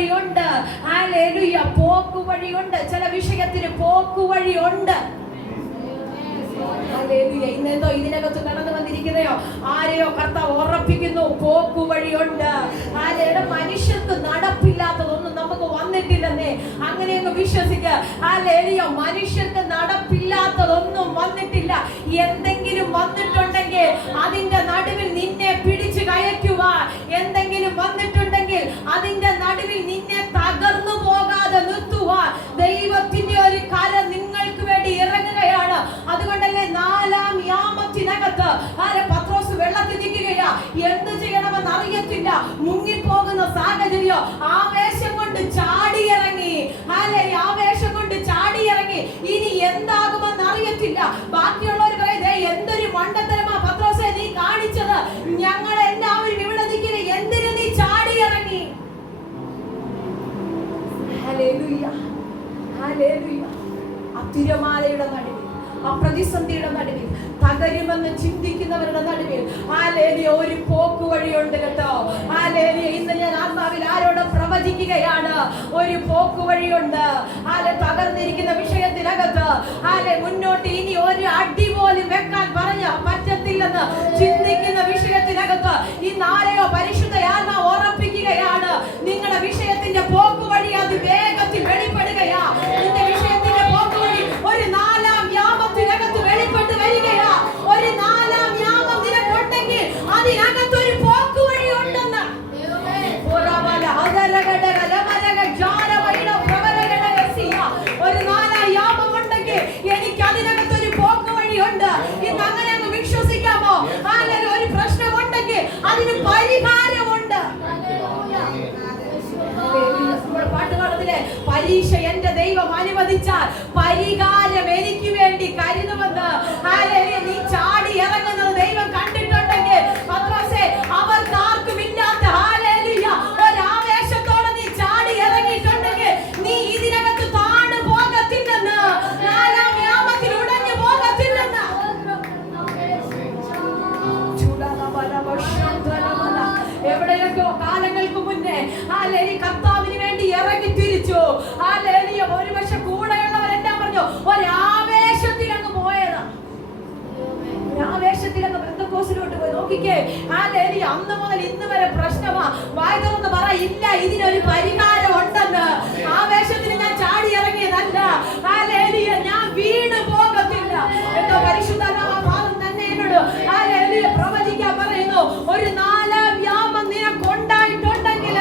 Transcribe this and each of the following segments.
പോക്കുവഴിയുണ്ട്. Hallelujah, പോക്കുവഴിയുണ്ട്. ചില വിഷയത്തിന് പോക്കുവഴിയുണ്ട്. ഇന്നെന്തോ ഇതിനകത്ത് കടന്നു വന്നിരിക്കുന്നയോ ആരെയോ കർത്താവ് ഉറപ്പിക്കുന്നു, പോക്കുവഴിയുണ്ട്. ആരുടെ മനുഷ്യർക്ക് നടപ്പില്ലാത്തതൊന്നും നമുക്ക് വന്നിട്ടില്ലെന്നേ, അങ്ങനെയൊക്കെ വിശ്വസിക്കുക. ഹല്ലേലൂയ, മനുഷ്യർക്ക് നടപ്പില്ലാത്തതൊന്നും വന്നിട്ടില്ല. എന്തെങ്കിലും വന്നിട്ടുണ്ടെങ്കിൽ അതിന്റെ നടുവിൽ നിന്നെ പിടിച്ചു കയറ്റുവാൻ, എന്തെങ്കിലും വന്നിട്ടുണ്ടെങ്കിൽ അതിന്റെ നടുവിൽ നിന്നെ തകർന്നു പോകാതെ നിർത്തുവാൻ ദൈവത്തിന്റെ ഒരു കര നിങ്ങൾക്ക് വേണ്ടി ഇറങ്ങുകയാണ്. അതുകൊണ്ടല്ലേ നാലാം യാമത്തിനകത്ത് പത്രോസ് വെള്ളത്തിൽ നിൽക്കുകയാ. എന്ത് ചെയ്യണമെന്ന് അറിയത്തില്ല, മുങ്ങിപ്പോകുന്ന സാഹചര്യം. ആവേശം കൊണ്ട് ചാടിയിറങ്ങി, ആവേശം കൊണ്ട് ചാടിയിറങ്ങി. ഇനി എന്താകുമെന്ന് അറിയത്തില്ല. ബാക്കിയുള്ളവർ പറയുന്നത് എന്തൊരു മണ്ടത്തരമാ പത്രോസേ നീ കാണിച്ചത്, ഞങ്ങൾ എല്ലാവരും ഇവിടെ നിൽക്കുന്നത്, എന്തിനു നീ ചാടിയിറങ്ങി? Hallelujah, hallelujah. ആ തിരമാലയുടെ നടുവിൽ, ആ പ്രതിസന്ധിയുടെ നടുവിൽ, തകരുമെന്ന് ചിന്തിക്കുന്നവരുടെ നടുവിൽ ഹല്ലേലൂയ ഒരു പോക്കുവഴിയുണ്ട് കേട്ടോ. ഹല്ലേലൂയ, ഇന്ന് ഞാൻ ആത്മാവിൽ ആരോട് പ്രവചിക്കുകയാണ്, ഒരു പോക്കുവഴിയുണ്ട്. തകർന്നിരിക്കുന്ന വിഷയത്തിനകത്ത് മുന്നോട്ട് ഇനി ഒരു അടി പോലും വെക്കാൻ പറഞ്ഞ പറ്റത്തില്ലെന്ന് ചിന്തിക്കുന്ന വിഷയത്തിനകത്ത് ഇന്ന് ആരെയോ പരിശുദ്ധ ആത്മാവ് ഉറപ്പിക്കുകയാണ്, നിങ്ങളുടെ വിഷയത്തിന്റെ പോക്കുവഴി അത് വേഗത്തിൽ വെളിപ്പെടുകയാ. നിന്റെ വിഷയത്തിന്റെ പോക്കുവഴി ഒരു നാലാം യാമത്തിനകത്ത് വെളിപ്പെട്ട് വരികയാ. ഒരു നാലാം യാമം നിനക്കുണ്ടെങ്കിൽ അതിനകത്തൊരു പോക്കുവഴി ഉണ്ടെന്ന്. ഒരു നാലാം യാമം ഉണ്ടെങ്കിൽ എനിക്ക് അതിനകത്തൊരു പോക്കുവഴി ഉണ്ട്. ഇന്ന് അങ്ങനെ അങ്ങ് വിശ്വസിക്കാമോ? ഒരു പ്രശ്നം ഉണ്ടെങ്കിൽ അതിന് പരിഹാരമുണ്ട്. പാട്ടുകാലത്തിലെ പരീക്ഷ എന്റെ ദൈവം അനുവദിച്ചാൽ പരിഹാരം എനിക്ക് വേണ്ടി കരുതുമെന്ന്. നീ ചാടി ഇറങ്ങുന്നത് ദൈവം കണ്ടിട്ടുണ്ടെങ്കിൽ പത്രോസേ, അവർക്കാർക്കും ഇല്ലാത്ത ഒരാവേശത്തോടെ നീ ചാടി ഇറങ്ങിയിട്ടുണ്ടെങ്കിൽ നീ ഇതിനകത്ത് താണു പോകത്തില്ലെന്ന്, നാലാം യാമത്തിൽ ഉടഞ്ഞു പോകത്തില്ലെന്ന്. എവിടെയൊക്കെയോ കാലങ്ങൾക്ക് മുന്നേ കർത്താവിന് വേണ്ടി ഇറങ്ങി തിരിച്ചു. ഒരു പക്ഷെ കൂടെയുള്ളവരെല്ലാം പറഞ്ഞു ഒരാവേശത്തിൽ അങ്ങ് പോയതാ, ഒരാവേശത്തിൽ അങ്ങ് പെന്തക്കോസ്തിലോട്ട് പോയി. നോക്കിക്കേ, അന്ന് മുതൽ ഇന്ന് വരെ പ്രശ്നമാ. വായ തുറന്ന് പറ, ഇല്ല ഇതിനൊരു പരിഹാരം ഉണ്ടെന്ന്. ആവേശത്തിന് ഞാൻ ചാടി ഇറങ്ങിയതല്ല. ഞാൻ വീണ് പോകത്തില്ല. എന്തോ പരിശുദ്ധനാമം തന്നെ എന്നോട് പ്രവചിക്കാൻ പറയുന്നു. ഒരു നാലാം യാമം നിനക്കുണ്ടായിട്ടുണ്ടെങ്കിൽ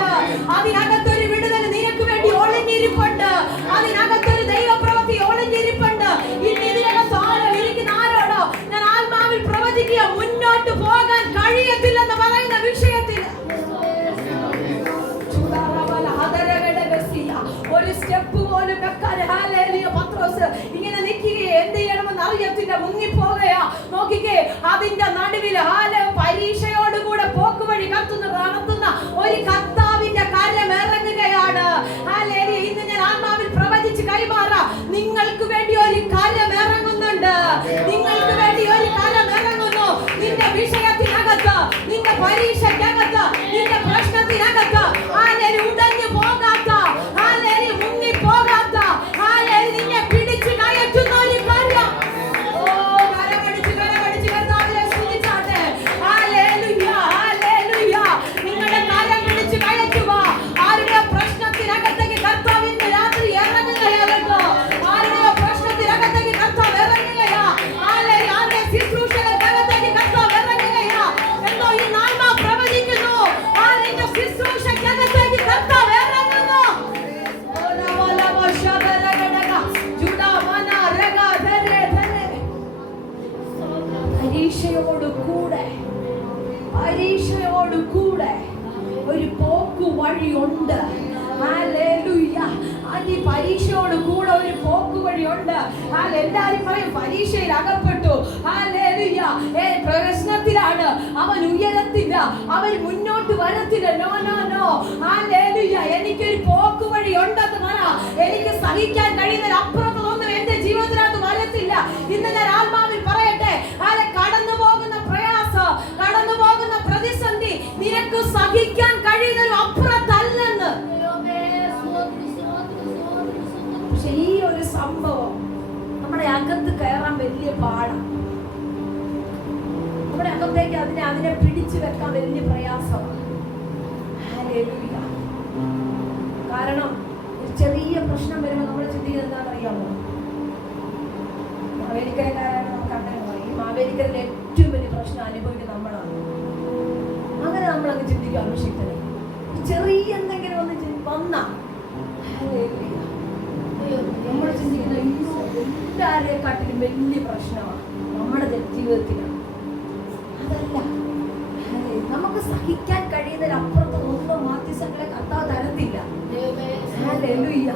അതിനകത്തൊരു വിടുതൽ നിനക്ക് വേണ്ടി ഒളിഞ്ഞിരിപ്പുണ്ട്. അതിനകത്തൊരു ദൈവപ്രവൃത്തി ഒളിഞ്ഞിരിപ്പുണ്ട്. ഇന്ന് ഇതിനകത്ത് ആരോ ഇരിക്കുന്ന ആരോടോ ഞാൻ ആത്മാവിൽ പ്രവചിക്കുക, മുന്നോട്ട് പോകാൻ കഴിയത്തില്ലെന്ന് പറയുന്ന വിഷയത്തിൽ ഒരു സ്റ്റെപ്പ് പോലും വെക്കാൻ പത്രോസ് ഇങ്ങനെ നിൽക്കുകയെ, എന്ത് ചെയ്യണമെന്ന് അറിയത്തില്ല, മുങ്ങിപ്പോകയാ. നോക്കിക്കേ, അതിന്റെ നടുവിൽ പരീക്ഷയോടുകൂടെ പോക്കുവഴി നടത്തുന്ന ഒരു കർത്താവിന്റെ കരം ഇറങ്ങുകയാണ്. ഇന്ന് ഞാൻ ആത്മാവിൽ പ്രവചിച്ച് കൈമാറാം, നിങ്ങൾക്ക് വേണ്ടി ഒരു കരം ഇറങ്ങുന്നുണ്ട്. നിങ്ങൾക്ക് വേണ്ടി ഒരു കരം ഇറങ്ങുന്നു. നിന്റെ വിഷയത്തിനകത്ത്, നിന്റെ പരീക്ഷയ്ക്കകത്ത്, നിന്റെ പ്രശ്നത്തിനകത്ത് ഉടഞ്ഞു പോകാത്ത, മുങ്ങിപ്പോകാത്ത, നിന്നെ പിടിച്ചു കയറ്റുന്ന ഒരു കാര്യം. നിങ്ങളുടെ കാര്യം പിടിച്ചു കയറ്റുക. ആരുടെ പ്രശ്നത്തിനകത്തേക്ക് കർത്താവിന്റെ രാത്രി ഇറങ്ങുകയാകട്ടോ. ആരുടെയോ പ്രശ്നത്തിനകത്തേക്ക് കർത്താവ് ഇറങ്ങുകയാ. ആരുടെ ശുശ്രൂഷകൾക്കകത്തേക്ക് കർത്താവ് ഇറങ്ങുകയാ. എന്തോ ഈ നാമ പ്രവചിക്കുന്നു, ആരുടെ ശുശ്രൂഷക്കകത്തേക്ക് കർത്താവ് ഇറങ്ങുന്നു. പരീക്ഷയോടുകൂടെ ഒരു പോക്കു വഴിയുണ്ട്. പരീക്ഷയോട് കൂടെ ഒരു പോക്കു വഴിയുണ്ട്. എല്ലാരും പറയും പരീക്ഷയിൽ അകപ്പെട്ടു, പ്രശ്നത്തിലാണ്, അവൻ ഉയരത്തില്ല, അവൻ മുന്നോട്ട് വരത്തില്ല. നോ നോ നോ, എനിക്കൊരു പോക്കു വഴി ഉണ്ടെന്ന് പറ. എനിക്ക് സഹിക്കാൻ കഴിയുന്നതിനപ്പുറത്തൊന്നും എന്റെ ജീവിതത്തിനകത്ത് വരത്തില്ല. ഇന്ന് ഞാൻ ആത്മാവിൽ പറയട്ടെ, കടന്നു പോകുന്ന പ്രയാസം, കടന്നു പോകുന്ന പ്രതിസന്ധി നിനക്ക് സഹിക്കാൻ കഴിയുന്നതിനും അപ്പുറത്തല്ലെന്ന്. ഒരു സംഭവം നമ്മുടെ അകത്ത് കയറാൻ വലിയ പാടാണ്. നമ്മുടെ അകത്തേക്ക് അതിനെ പിടിച്ചു വെക്കാൻ വലിയ പ്രയാസമാണ്. ഹല്ലേലൂയ. കാരണം ഒരു ചെറിയ പ്രശ്നം വരുമ്പോൾ നമ്മൾ ചിന്തിക്കുന്നത് എന്താണെന്നറിയാമോ? മാവേലിക്കരക്കാരാണ് നമുക്ക് അങ്ങനെ പറയും. മാവേലിക്കരയിൽ ഏറ്റവും വലിയ പ്രശ്നം അനുഭവിക്കുന്നത് നമ്മളാണ്. അങ്ങനെ നമ്മളങ്ങ് ചിന്തിക്കുക ആവശ്യത്തിന്. ചെറിയ എന്തെങ്കിലും ഒന്ന് വന്നാ നമ്മൾ ചിന്തിക്കുന്ന എല്ലാവരെക്കാട്ടിലും വലിയ പ്രശ്നമാണ് നമ്മുടെ ജീവിതത്തിലാണ്. അതല്ല, നമുക്ക് സഹിക്കാൻ കഴിയുന്നതിനപ്പുറത്ത് ഒന്നും മാധ്യസ്ഥങ്ങളെ കർത്താവ് തരത്തില്ല. ഹല്ലേലൂയ.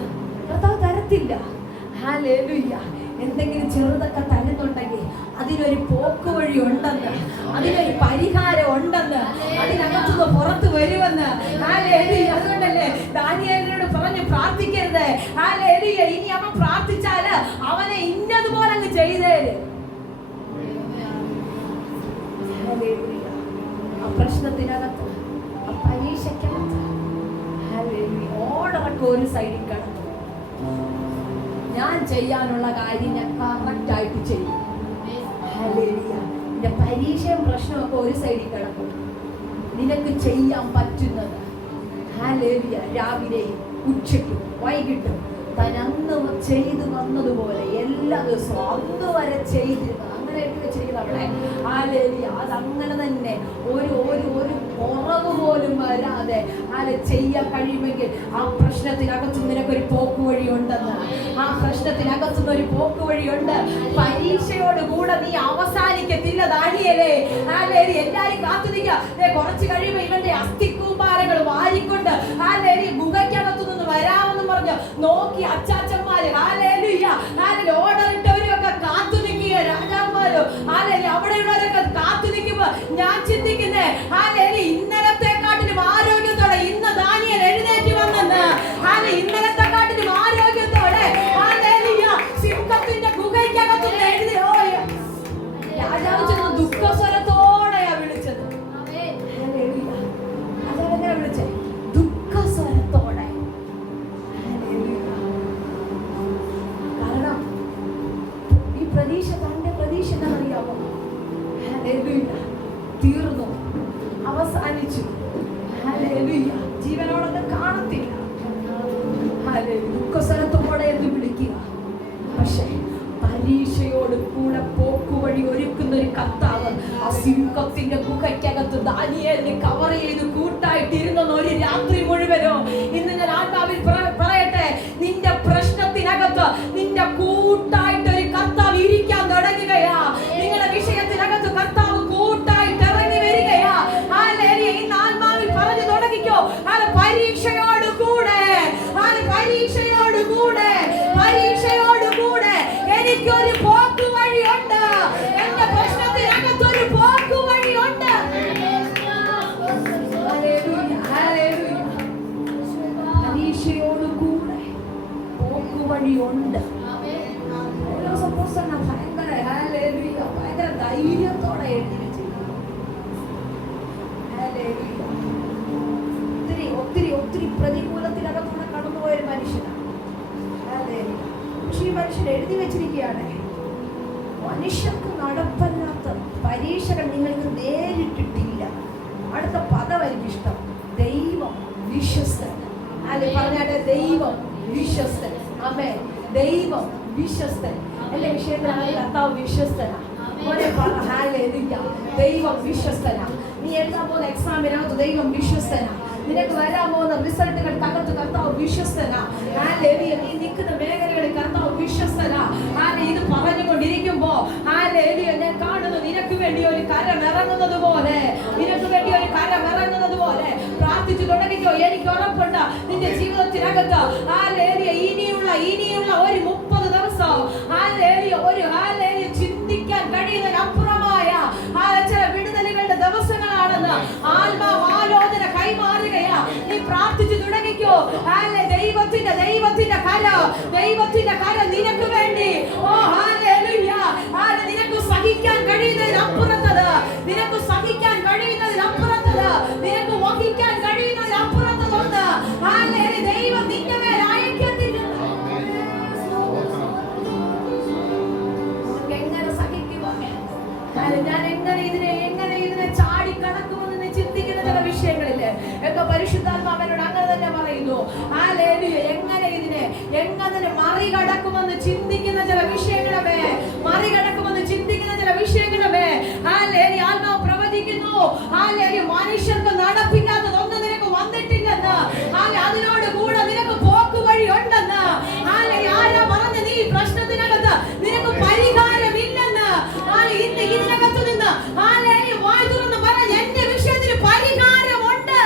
കർത്താവ് തരത്തില്ല. ഹല്ലേലൂയ. എന്തെങ്കിലും ചെറുതൊക്കെ തരുന്നുണ്ടെങ്കിൽ അതിനൊരു പോക്ക് വഴി ഉണ്ടെന്ന്, അതിനൊരു പരിഹാരം ഉണ്ടെന്ന്, അതിനകത്തുനിന്ന് പുറത്തു വരുമെന്ന്. ഹല്ലേലൂയ. അതുകൊണ്ടല്ലേ ദാനിയേലിനോട് പറഞ്ഞ് പ്രാർത്ഥിക്കരുത്. ഹല്ലേലൂയ. ഇനി അവൻ പ്രാർത്ഥിച്ചാല് അവനെ ഇന്നതുപോലെ അങ്ങ് ചെയ്തേര്. ഹല്ലേലൂയ. ആ പ്രശ്നത്തിനകത്ത്, ആ പരീക്ഷയ്ക്കകത്ത് ഓടറൊക്കെ ഒരു സൈഡിൽ കിടക്കും. ഞാൻ ചെയ്യാനുള്ള കാര്യം ഞാൻ കറക്റ്റായിട്ട് ചെയ്യും. ഹല്ലേലൂയ. നിന്റെ പരീക്ഷയും പ്രശ്നമൊക്കെ ഒരു സൈഡിൽ കിടക്കും. നിനക്ക് ചെയ്യാൻ പറ്റുന്നത് ഹല്ലേലൂയ രാവിലെയും ഉച്ചയ്ക്കും വൈകിട്ടും താൻ അന്ന് ചെയ്തു വന്നതുപോലെ എല്ലാ ദിവസവും അന്ന് വരെ ചെയ്തിരുന്നത് അങ്ങനെയൊക്കെ ചെയ്തവിടെ. ഹല്ലേലൂയ. അതങ്ങനെ തന്നെ ഒരു കുറവ് പോലും വരാതെ ചെയ്യാൻ കഴിയുമെങ്കിൽ ആ പ്രശ്നത്തിനകത്തു നിനക്കൊരു പോക്ക് വഴിയുണ്ടെന്ന്. ആ പ്രശ്നത്തിനകത്തുനിന്നൊരു പോക്ക് വഴിയുണ്ട്. പരീക്ഷയോട് കൂടെ നീ അവസാനിക്കത്തില്ല ദാനിയേലേ. എല്ലാരും കാത്തുനിൽക്കുക. കുറച്ച് കഴിയുമ്പോൾ ഇവന്റെ അസ്ഥിക്കൂമ്പാരങ്ങൾ വാരിക്കൊണ്ട് ഗുഹയ്ക്കകത്തു നിന്ന് വരാമെന്ന് പറഞ്ഞ് നോക്കി അച്ചാച്ചന്മാര് ഓർഡർ ഇട്ടവരൊക്കെ കാത്തു നിൽക്കുക. രാജാക്കന്മാരോ അവിടെയുള്ളവരൊക്കെ കാത്തു നിൽക്കുമ്പോ ഞാൻ ചിന്തിക്കുന്നേ ഇന്നലത്തെക്കാട്ടിലും ആരോഗ്യത്തോടെ ഇന്ന് ദാനിയേൽ എഴുന്നേറ്റ് വന്നെന്ന്. ഇന്നലത്തെക്കാട്ടിലും ആരോഗ്യത്തോടെ സിംഹത്തിന്റെ ഗുഹയ്ക്കകത്ത് എഴുതി രാജാവ് ചെന്ന് ദുഃഖസ്വരത്തോടെയാ വിളിച്ചത്. അതെങ്ങനെ വിളിച്ചേ? ദുഃഖസ്വരത്തോടെ. കാരണം ഈ പ്രതീക്ഷ തന്റെ പ്രതീക്ഷ എന്നറിയാമോ? തീർന്നു, അവസാനിച്ചു. ജീവനോടൊന്നും കാണത്തില്ല. ദുഃഖസ്വരത്തോടെ എന്ന് വിളിക്കുക. പക്ഷേ പരീക്ഷയോട് കൂടെ പോക്കുവഴി ഒരുക്കുന്ന ഒരു കർത്താവ് ആ സിംഹത്തിന്റെ ഗുഹയ്ക്കകത്ത് ദാനിയേലിനെ കവർ ചെയ്ത് കൂട്ടായിട്ടിരുന്ന ഒരു രാത്രി മുഴുവനോ ഇന്ന് ഞാൻ ആത്മാവിൽ പറയട്ടെ, നിന്റെ പ്രശ്നത്തിനകത്ത് നിന്റെ കൂട്ടായിട്ടൊരു കർത്താവ് ഇരിക്കാൻ തുടങ്ങുകയാ. നിങ്ങളുടെ വിഷയത്തിനകത്ത് കർത്താവ് കൂട്ടായിട്ട് ഇറങ്ങി വരികയാ. ഇന്ന് ആത്മാവിൽ പറഞ്ഞു തുടങ്ങിക്കോ. പരീക്ഷയോട് കൂടെ, പരീക്ഷയോട് കൂടെ, പരീക്ഷയോട് കൂടെ എനിക്കൊരു പോക്ക് വഴിയുണ്ട്. എന്റെ പ്രശ്നത്തിനകത്തൊരു പോക്ക് വഴിയുണ്ട്. പരീക്ഷയോട് കൂടെ പോക്ക് വഴിയുണ്ട്. ഭയങ്കര ധൈര്യത്തോടെ എഴുതി വെച്ചിരുന്നു. ഒത്തിരി പ്രതികൂലത്തിനകത്തൂടെ കടന്നുപോയൊരു മനുഷ്യനാണ്. പക്ഷെ ഈ മനുഷ്യൻ എഴുതി വെച്ചിരിക്കുകയാണ്, മനുഷ്യർക്ക് നടപ്പല്ലാത്ത പരീക്ഷകൾ നിങ്ങൾക്ക് നേരിട്ടിട്ടില്ല. അടുത്ത പദം എനിക്കിഷ്ടം, ദൈവം വിശ്വസ്തൻ. പറഞ്ഞാട്ടെ, ദൈവം വിശ്വസ്തൻ. ആമേൻ. ദൈവം വിശ്വസ്തൻ. എന്റെ വിഷയത്തിലാണ് കർത്താവ് വിശ്വസ്തനാ. ദൈവം വിശ്വസ്തനാ. നീ എഴുതാൻ പോകുന്ന എക്സാമിനകത്ത് ദൈവം വിശ്വസ്തനാ. നിനക്ക് വരാൻ പോകുന്ന റിസൾട്ടുകൾക്കകത്ത് കർത്താവ് വിശ്വസ്തനാ. നീ നിൽക്കുന്ന മേഖലകളിൽ കർത്താവ് വിശ്വസ്തനാ. ഇത് പറഞ്ഞുകൊണ്ടിരിക്കുമ്പോ ഞാൻ കാണുന്നു നിനക്ക് വേണ്ടി ഒരു കരം ഇറങ്ങുന്നത് പോലെ, നിനക്ക് വേണ്ടി ഒരു കരം ഇറങ്ങുന്നത് പോലെ പ്രാർത്ഥിച്ചു തുടങ്ങിക്കോ. എനിക്ക് ഉറപ്പുണ്ട് നിന്റെ ജീവിതത്തിനകത്ത് ഇനിയുള്ള ഒരു 30 ദിവസം ഒരു ചിന്തിക്കാൻ കഴിയുന്നതിനപ്പുറമായ ചില വിടുതലുകളുടെ ദിവസങ്ങളാണെന്ന് ആത്മാലോചന കൈമാറുകയാ. നീ പ്രാർത്ഥിച്ചു തുടങ്ങിക്കോ. ദൈവത്തിന്റെ കര നിനക്ക് വേണ്ടി. നിനക്ക് സഹിക്കാൻ കഴിയുന്നതിനപ്പുറത്തത്, നിനക്ക് സഹിക്കാൻ കഴിയുന്നതിനപ്പുറത്തത്, നിനക്ക് വഹിക്കാൻ കഴിയുന്നതിനപ്പുറത്തതൊന്ന് ദൈവം നിന്റെ മേൽ അയക്കത്തില്ല. ഞാൻ എങ്ങനെ ഇതിനെ ചാടിക്കടക്കുമെന്ന് ചിന്തിക്കുന്ന ചില വിഷയങ്ങളില് എന്തോ പരിശുദ്ധാത്മാവനോട് അങ്ങനെ തന്നെ പറയുന്നു. ഹല്ലേലൂയ. എങ്ങനെ മറികടക്കുമെന്ന് ചിന്തിക്കുന്ന ചില വിഷയങ്ങളെ ഹല്ലേലൂയ. ആത്മാവ് പ്രവചിക്കുന്നു. ഹല്ലേലൂയ. മനുഷ്യർക്ക് നടപ്പില്ലാത്തതൊന്നും നിനക്ക് വന്നിട്ടില്ലെന്ന്. അതിനോട് കൂടെ നിനക്ക് പോക്ക് വഴി ഉണ്ടെന്ന്. ആരാ പറഞ്ഞ നീ പ്രശ്നത്തിനകത്ത് നിനക്ക് പരിഹാരമില്ലെന്ന്? ഇന്ന് ഇതിനകത്ത് നിന്ന് വായ് തുറന്ന് പറ, എന്റെ വിഷയത്തിന് പരിഹാരമുണ്ട്.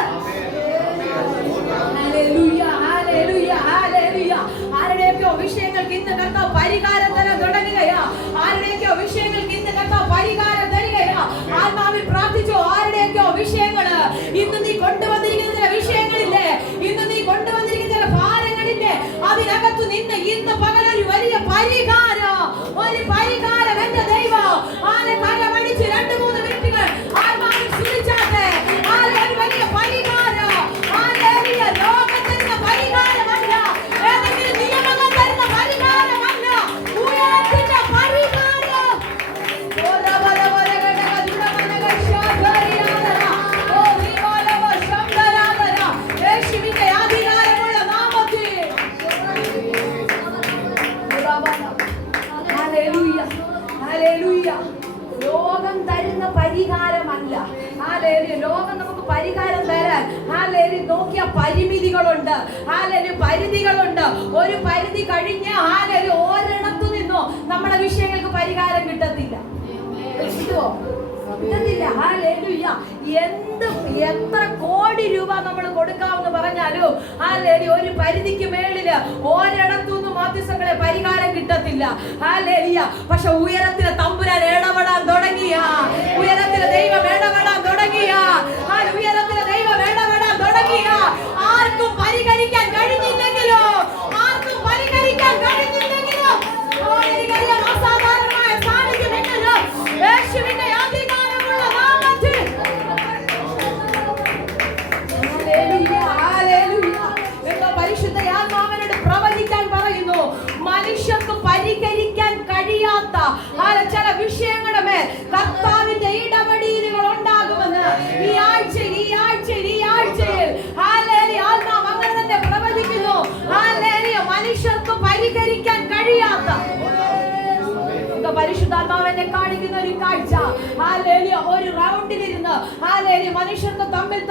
ആരുടെയൊക്കെയോ വിഷയങ്ങൾക്ക് ഇന്ന് കർത്താവ് പരിഹാരം തരാൻ തുടങ്ങുകയാ. ആരുടെയൊക്കെയോ വിഷയങ്ങൾക്ക് ഇന്ന് കർത്താവ് പരിഹാരം തരികയാ. ആത്മാവിൽ പ്രാർത്ഥിച്ചോ. ആരുടെയൊക്കെയോ വിഷയങ്ങള് ഇന്ന് നീ കൊണ്ടുവന്നിരിക്കുന്ന ചില വിഷയങ്ങളില്ലേ, ഇന്ന് നീ കൊണ്ടുവന്നിരിക്കുന്ന ചില ഭാരങ്ങളില്ലേ, അതിനകത്തു നിന്ന് ഇന്ന് പകലൊരു വലിയ പരിഹാരം എന്റെ ദൈവം കരമടിച്ച് 2-3 മിനിറ്റുകൾ ആത്മാവിൽ സ്തുതിച്ചാട്ടെ. ഒരു വലിയ പരിഹാരം. ലോകത്തിന് പരിഹാരമല്ല, ഏതെങ്കിലും നിയമങ്ങൾ തരുന്ന പരിഹാരമല്ല, ഉയരത്തിന്റെ പരിഹാരം. യേശുവിന്റെ അധികാരമുള്ള നാമത്തിൽ ലോകം തരുന്ന പരിഹാരമല്ല. ലോകം നമുക്ക് പരിഹാരം തരാൻ നോക്കിയ പരിമിതികളുണ്ട്, പരിധികളുണ്ട്. ഒരു പരിധി കഴിഞ്ഞ് ഒരിടത്തു നിന്നോ നമ്മുടെ വിഷയങ്ങൾക്ക് പരിഹാരം കിട്ടത്തില്ല. എത്ര കോടി രൂപ നമ്മൾ കൊടുക്കാമെന്ന് പറഞ്ഞാലും ഒരു പരിധിക്ക് മേളില് ഒരിടത്തുനിന്ന് മാധ്യസ്ഥങ്ങളെ പരിഹാരം കിട്ടത്തില്ല. പക്ഷെ ഉയരത്തിലെ തമ്പുരാൻ ഇടപെടാൻ തുടങ്ങിയ, ഉയരത്തിലെ ദൈവം ഇടപെടാൻ തുടങ്ങിയ, ഉയരത്തിലെ ദൈവം ഇടപെടാൻ തുടങ്ങിയ, ആർക്കും പരിഹരിക്കാൻ കഴിഞ്ഞില്ലെങ്കിലോ എനിക്കറിയാം അസാധാരണമായ സാന്നിധ്യം എന്നത് യേശുവിന്റെ അധികാരമുള്ള നാമത്തിൽ. പരിശുദ്ധ ആത്മാവിനോട് പ്രവചിക്കാൻ പറയുന്നു. മനുഷ്യർക്ക് പരിഹരിക്കാൻ കഴിയാത്ത ചില വിഷയങ്ങളുടെ മേൽ കർത്താവിന്റെ ഇടപെടലുകൾ ഉണ്ടാകുമെന്ന് ഈ ആഴ്ചയിൽ ആത്മാവ് അങ്ങനെ തന്നെ പ്രവചിക്കുന്നു. മനുഷ്യർക്ക് പരിഹരിക്കാൻ കഴിയാത്ത പരിശുദ്ധാത്മാവിനെ കാണിക്കുന്ന ഒരു കാഴ്ച. ഒരു റൗണ്ടിലിരുന്ന് മനുഷ്യർക്ക് തമ്മിൽ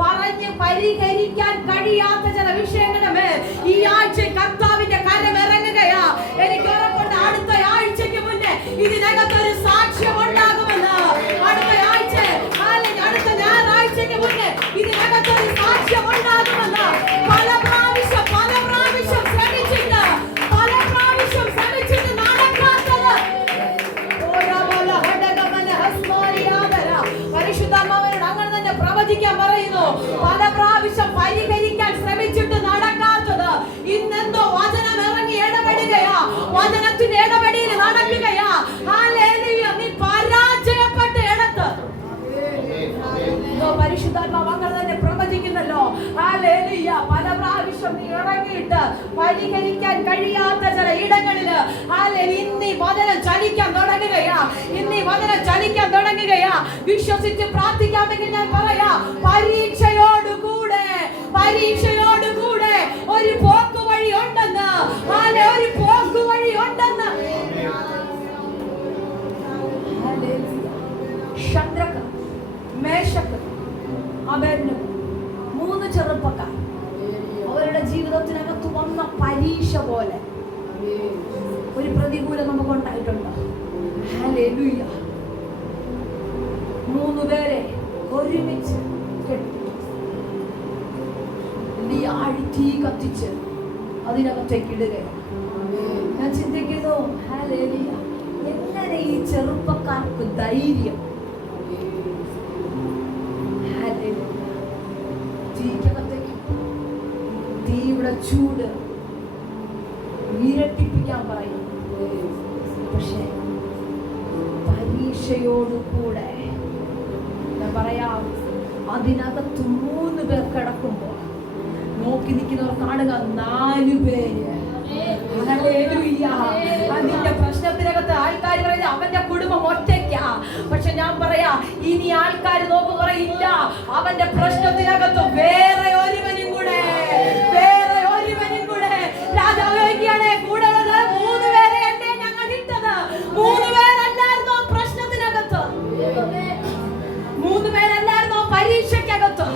പറഞ്ഞ് പരിഹരിക്കാൻ കഴിയാത്ത ചില വിഷയങ്ങളുടെ മേൽ ഈ ആഴ്ച കർത്താവിന്റെ കരം ഇറങ്ങുകയാ. എനിക്ക് ഉറപ്പുണ്ട് അടുത്ത ആഴ്ചക്ക് മുന്നേ ഇതിനകത്തൊരു സാക്ഷ്യം ഉണ്ടാകുമെന്ന്. അടുത്ത ഞായറാഴ്ചക്ക് മുന്നേ ഇതിനകത്തൊരു സാക്ഷ്യം ഉണ്ടാകുമെന്ന്. പല പ്രാവശ്യം ശ്രമിച്ചിട്ട് നടക്കാത്തത് പരിശുദ്ധാത്മാവിനോട് അങ്ങനെ തന്നെ പ്രവചിക്കാൻ പറയുന്നു. പല പ്രാവശ്യം പരിഹരിക്കാൻ ശ്രമിച്ചിട്ട് നടക്കാത്തത് ഇന്നെന്തോ വചനം ഇറങ്ങി ഇടപെടുകയാ. വചനത്തിന്റെ ഇടപെടലിൽ നടക്കുകയാ. നീ പരാജയപ്പെട്ട ഇടത്ത് പരിശുദ്ധാത്മാവ് അങ്ങനെ തന്നെ പ്രവചിക്കുന്നല്ലോ. പല പ്രാവശ്യം നീ ഇറങ്ങിയിട്ട് പരിഹരിക്കാൻ കഴിയാത്ത ചില ഇടങ്ങളില് ഇന്നീ വചനം ചലിക്കാൻ തുടങ്ങുകയാ. വിശ്വസിച്ച് പ്രാർത്ഥിക്കാമെങ്കിൽ ഞാൻ പറയാ, പരീക്ഷയോടുകൂടെ ഒരു പോക്ക് വഴി ഉണ്ടെന്ന്. ശദ്രക്ക്, മേശക്ക്, അബേദ്നെഗോ 3 ചെറുപ്പക്കാർ അവരുടെ ജീവിതത്തിനകത്ത് വന്ന പരീക്ഷ പോലെ ഒരു പ്രതികൂലം നമുക്ക് ഉണ്ടായിട്ടുണ്ട്. 3 പേരെ ഒരുമിച്ച് തീ കത്തിച്ച് അതിനകത്തേക്ക് ഇടുകയാണ്. ഞാൻ ചിന്തിക്കുന്നു, എങ്ങനെ ഈ ചെറുപ്പക്കാർക്ക് ധൈര്യം? തീക്കകത്തേക്ക് തീയുടെ ചൂട് ഇരട്ടിപ്പിക്കാൻ പറയും. പക്ഷെ പരീക്ഷയോടുകൂടെ ഞാൻ പറയാം, അതിനകത്ത് 3 പേർ കിടക്കുമ്പോൾ നോക്കി നിൽക്കുന്നവർ കാണുക 4 പേര്. നിന്റെ പ്രശ്നത്തിനകത്ത് ആൾക്കാർ പറയുന്നത് അവന്റെ കുടുംബം ഒറ്റയ്ക്കാ. പക്ഷെ ഇനി ആൾക്കാർ നോക്ക് പറയില്ല, അവന്റെ പ്രശ്നത്തിനകത്ത് വേറെ ഒരുവനും കൂടെ രാജാവിയാണ് കൂടെ ഉള്ളത്. 3 പേരെ അല്ലേ ഞങ്ങൾ ഇട്ടത്? 3 പേരല്ലായിരുന്നോ പ്രശ്നത്തിനകത്ത്? 3 പേരല്ലായിരുന്നോ പരീക്ഷയ്ക്കകത്ത്?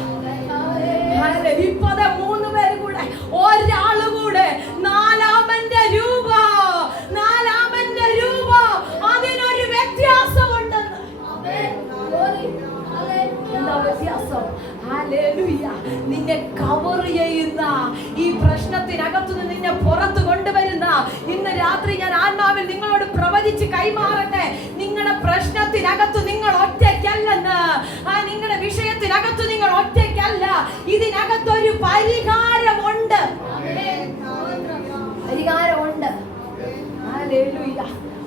ഇപ്പൊ 3 പേര് കൂടെ, ഒരാള് കൂടെ, നാലാമന്റെ രൂപ, അതിനൊരു വ്യത്യാസമുണ്ടെന്ന്. എന്താ വ്യത്യാസം? നിന്നെ കവർ ചെയ്യുന്ന, ഈ പ്രശ്നത്തിനകത്തു നിന്ന് നിന്നെ പുറത്തു കൊണ്ടുവരുന്ന, ഇന്ന് രാത്രി ഞാൻ ആത്മാവിൽ നിങ്ങളോട് പ്രവചിച്ച് കൈമാറട്ടെ. നിങ്ങളുടെ പ്രശ്നത്തിനകത്തു നിങ്ങൾ ഒറ്റയ്ക്കല്ലെന്ന്, നിങ്ങളുടെ വിഷയത്തിനകത്തു നിങ്ങൾ ഒറ്റയ്ക്കല്ല. ഇതിനകത്തൊരു പരിഹാരമുണ്ട്.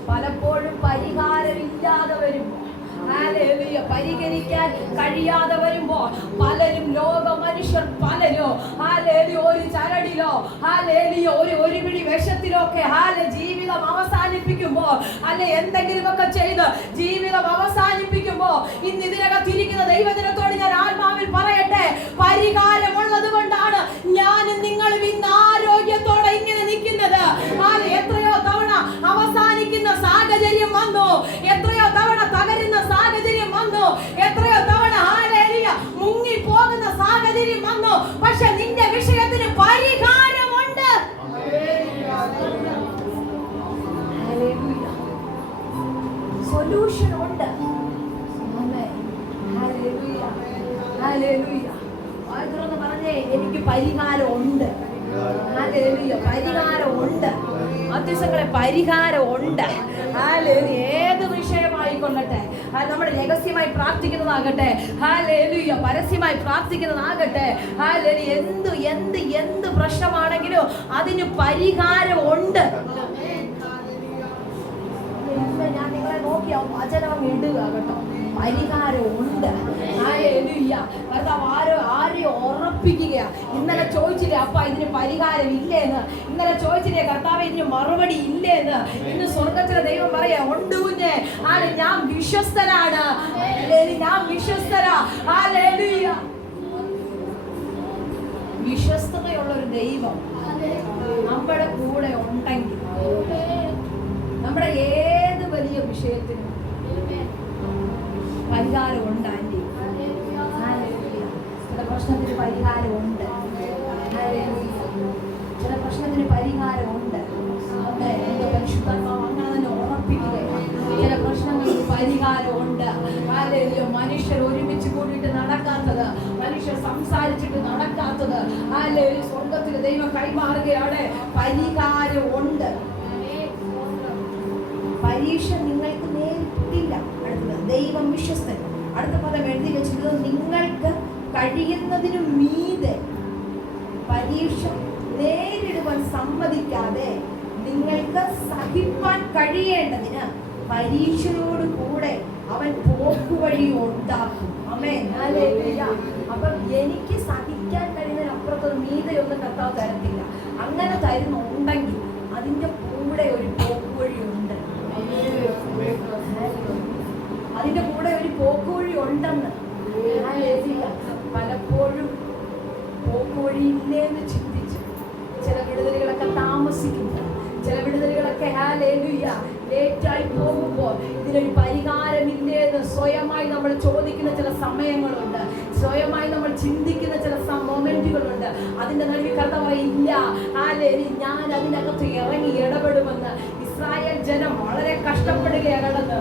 പലപ്പോഴും പരിഹാരമില്ലാതെ വരുമ്പോ, പരിഹരിക്കാൻ കഴിയാതെ വരുമ്പോ പലരും, ലോക മനുഷ്യർ പലരും ഒരു ചരടിലോ ഒരു പിടി വിഷത്തിലോ ഒക്കെ ജീവിതം അവസാനിപ്പിക്കുമ്പോ, എന്തെങ്കിലുമൊക്കെ ചെയ്ത് ജീവിതം അവസാനിപ്പിക്കുമ്പോ, ഇന്ന് ഇതിനകത്തിരിക്കുന്ന ദൈവജനത്തോട് ഞാൻ ആത്മാവിൽ പറയട്ടെ, പരിഹാരമുള്ളത് കൊണ്ടാണ് ഞാനും നിങ്ങളും ഇന്ന് ആരോഗ്യത്തോടെ ഇങ്ങനെ നിൽക്കുന്നത്. എത്രയോ തവണ അവസാനിക്കുന്ന സാഹചര്യം വന്നു, എത്രയോ തവണ തകരുന്ന സാഹചര്യം വന്നു, എത്രയോ തവണ മുങ്ങി പോകുന്ന സാഹചര്യം വന്നു. പക്ഷെ നിന്റെ വിഷയത്തിന് പരിഹാരമുണ്ട്. സൊല്യൂഷൻ ഉണ്ട്. പറഞ്ഞേ, എനിക്ക് പരിഹാരമുണ്ട്. പരിഹാരമുണ്ട്. മധ്യസ്ഥങ്ങളെ, പരിഹാരമുണ്ട്. ഏത് വിഷയമായിക്കൊള്ളട്ടെ, നമ്മൾ രഹസ്യമായി പ്രാർത്ഥിക്കുന്നതാകട്ടെ, പരസ്യമായി പ്രാർത്ഥിക്കുന്നതാകട്ടെ, എന്ത് പ്രശ്നമാണെങ്കിലും അതിന് പരിഹാരമുണ്ട്. ഞാൻ നിങ്ങളെ നോക്കിയാ വചനം ഇടുക കേട്ടോ, പരിഹാരമുണ്ട്. ആരെയും ഉറപ്പിക്കുക. ഇന്നലെ ചോദിച്ചില്ലേ അപ്പ ഇതിന് പരിഹാരം ഇല്ലേന്ന്? ഇന്നലെ ചോദിച്ചില്ലേ കർത്താവ് ഇതിന് മറുപടി ഇല്ലേന്ന്? ഇന്ന് സ്വർഗത്തിലെ ദൈവം പറയാ, ഉണ്ട് കുഞ്ഞെ, ഞാൻ വിശ്വസ്തനാണ്, ഞാൻ വിശ്വസ്തനാ. വിശ്വസ്തതയുള്ള ഒരു ദൈവം നമ്മുടെ കൂടെ ഉണ്ടെങ്കിൽ, നമ്മുടെ ഏത് വലിയ വിഷയത്തിനും പരിഹാരമുണ്ട്. ആന്റി, ചില പ്രശ്നത്തിന് പരിഹാരമുണ്ട്. ചില പ്രശ്നത്തിന് പരിഹാരമുണ്ട്. പരിശുദ്ധാത്മാവ് അങ്ങനെ തന്നെ ഉറപ്പിക്കുകയാണ്. ചില പ്രശ്നങ്ങൾക്ക് പരിഹാരമുണ്ട്. മനുഷ്യർ ഒരുമിച്ച് കൂടിയിട്ട് നടക്കാത്തത്, മനുഷ്യർ സംസാരിച്ചിട്ട് നടക്കാത്തത്, സ്വർഗത്തിൽ ദൈവം കൈമാറുകയാണ്. പരിഹാരമുണ്ട്. പരീക്ഷ നിങ്ങൾക്ക് നേരിട്ടില്ല. അടുത്തത് ദൈവം വിശ്വസ്തൻ. അടുത്ത പദം എഴുതി വെച്ചിട്ടുള്ളത്, നിങ്ങൾക്ക് കഴിയുന്നതിനു മീതെ പരീക്ഷ നേരിടുവാൻ സമ്മതിക്കാതെ നിങ്ങൾക്ക് സഹിപ്പാൻ കഴിയേണ്ടതിന് പരീക്ഷയോട് കൂടെ അവൻ പോക്കുവഴി ഉണ്ടാക്കും. ആമേൻ. അപ്പം എനിക്ക് സഹിക്കാൻ കഴിയുന്നതിനപ്പുറത്തൊരു മീതെയൊന്നും കർത്താവ് തരത്തില്ല. അങ്ങനെ തരുന്നുണ്ടെങ്കിൽ അതിൻ്റെ കൂടെ ഒരു പോക്കുവഴി ഉണ്ട്. അതിന്റെ കൂടെ ഒരു പോക്കുവഴി ഉണ്ടെന്ന്. പലപ്പോഴും പോക്കുവഴി ഇല്ലേന്ന് ചിന്തിച്ച് ചില വിടുതലുകളൊക്കെ താമസിക്കുന്നു. ചില വിടുതലുകളൊക്കെ ലേറ്റായി പോകുമ്പോൾ ഇതിനൊരു പരിഹാരമില്ലേന്ന് സ്വയമായി നമ്മൾ ചോദിക്കുന്ന ചില സമയങ്ങളുണ്ട്. സ്വയമായി നമ്മൾ ചിന്തിക്കുന്ന ചില മൊമെന്റുകളുണ്ട്. അതിന്റെ നടുവിൽ കർത്താവ് പറയില്ല, ഞാൻ അതിനകത്ത് ഇറങ്ങി ഇടപെടുമെന്ന്. ഇസ്രായേൽ ജനം വളരെ കഷ്ടപ്പെടുകയാണ് കിടന്ന്.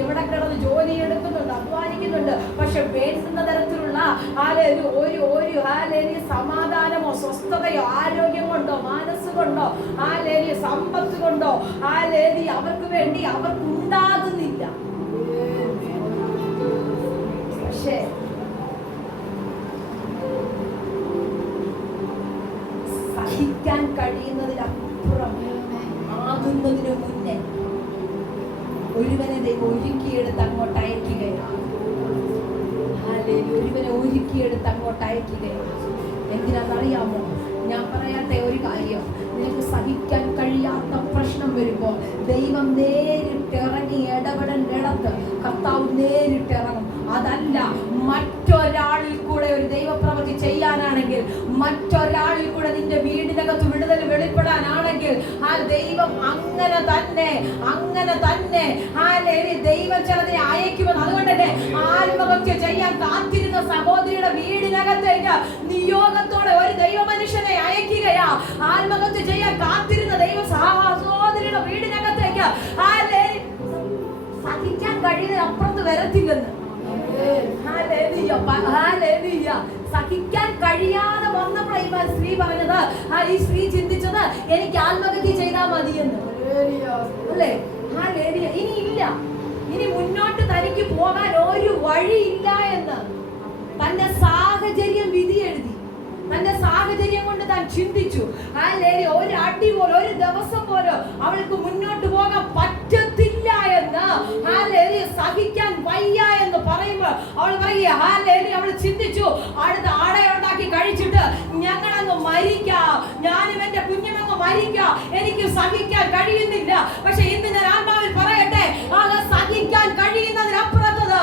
എവിടെ കിടന്ന് ജോലി എടുക്കുന്നുണ്ട്, അധ്വാനിക്കുന്നുണ്ട്. പക്ഷെ വേണ്ടുന്ന തരത്തിലുള്ള ഒരു സമാധാനമോ സ്വസ്ഥതയോ ആരോഗ്യം കൊണ്ടോ മനസ്സുകൊണ്ടോ സമ്പത്ത് കൊണ്ടോ അവർക്ക് വേണ്ടി അവർക്കുണ്ടാകുന്നില്ല. പക്ഷേ സഹിക്കാൻ കഴിയുന്നതിനപ്പുറം ആകുന്നതിന് മുന്നേ ഒരുവനെ ദൈവം ഒരുക്കിയെടുത്ത് അങ്ങോട്ട് അയക്കുകയാണ്. ഒരുവനെ ഒരുക്കിയെടുത്ത് അങ്ങോട്ട് അയക്കുകയാണ്. എന്തിനാണെന്നറിയാമോ? ഞാൻ പറയാത്ത ഒരു കാര്യം, നിനക്ക് സഹിക്കാൻ കഴിയാത്ത പ്രശ്നം വരുമ്പോൾ ദൈവം നേരിട്ട് ഇറങ്ങി ഇടപെടേണ്ട സ്ഥലത്ത് കർത്താവ് നേരിട്ടിറങ്ങും. അതല്ല, മറ്റൊരാളിൽ കൂടെ ഒരു ദൈവപ്രവൃത്തി ചെയ്യാനാണെങ്കിൽ, മറ്റൊരാളിൽ കൂടെ നിന്റെ വീടിനകത്ത് വിടുതൽ വെളിപ്പെടാനാണെങ്കിൽ, ആ ദൈവം അങ്ങനെ തന്നെ ദൈവം ചിലതിനെ അയക്കുമെന്ന്. അതുകൊണ്ട് തന്നെ ആത്മഹത്യ ചെയ്യാൻ കാത്തിരുന്ന സഹോദരിയുടെ വീടിനകത്തേക്ക് നിയോഗത്തോടെ ഒരു ദൈവ മനുഷ്യനെ അയക്കുകയാ. ആത്മഹത്യ ചെയ്യാൻ കാത്തിരുന്ന ദൈവ സഹോദരിയുടെ വീടിനകത്തേക്ക് സഹിക്കാൻ കഴിയുന്ന അപ്പുറത്ത് വരത്തില്ലെന്ന്. സഹിക്കാൻ കഴിയാതെ വന്നപ്പോൾ സ്ത്രീ പറഞ്ഞത്, ഈ സ്ത്രീ ചിന്തിച്ചത് എനിക്ക് ആത്മഹത്യ ചെയ്താൽ മതിയെന്ന് അല്ലേ. ഇനി ഇല്ല, ഇനി മുന്നോട്ട് തനിക്ക് പോകാൻ ഒരു വഴിയില്ല എന്ന് തന്റെ സാഹചര്യം വിധി എഴുതി. തന്റെ സാഹചര്യം കൊണ്ട് താൻ ചിന്തിച്ചു. ഒരു അടി പോലും, ഒരു ദിവസം പോലും അവൾക്ക് മുന്നോട്ട് പോകാൻ പറ്റത്തില്ല എന്ന്, സഹിക്കാൻ വയ്യ എന്ന് പറയുമ്പോൾ അവൾ പറയുക, അവൾ ചിന്തിച്ചു, അടുത്ത ആടയുണ്ടാക്കി കഴിച്ചിട്ട് ഞങ്ങളങ്ങ് മരിക്കാം, ഞാനും എന്റെ കുഞ്ഞുമങ്ങ് മരിക്കാം, എനിക്ക് സഹിക്കാൻ കഴിയുന്നില്ല. പക്ഷെ ഇന്ന് ഞാൻ ആത്മാവിൽ പറയട്ടെ, അത് സഹിക്കാൻ കഴിയുന്നതിനപ്പുറത്തത്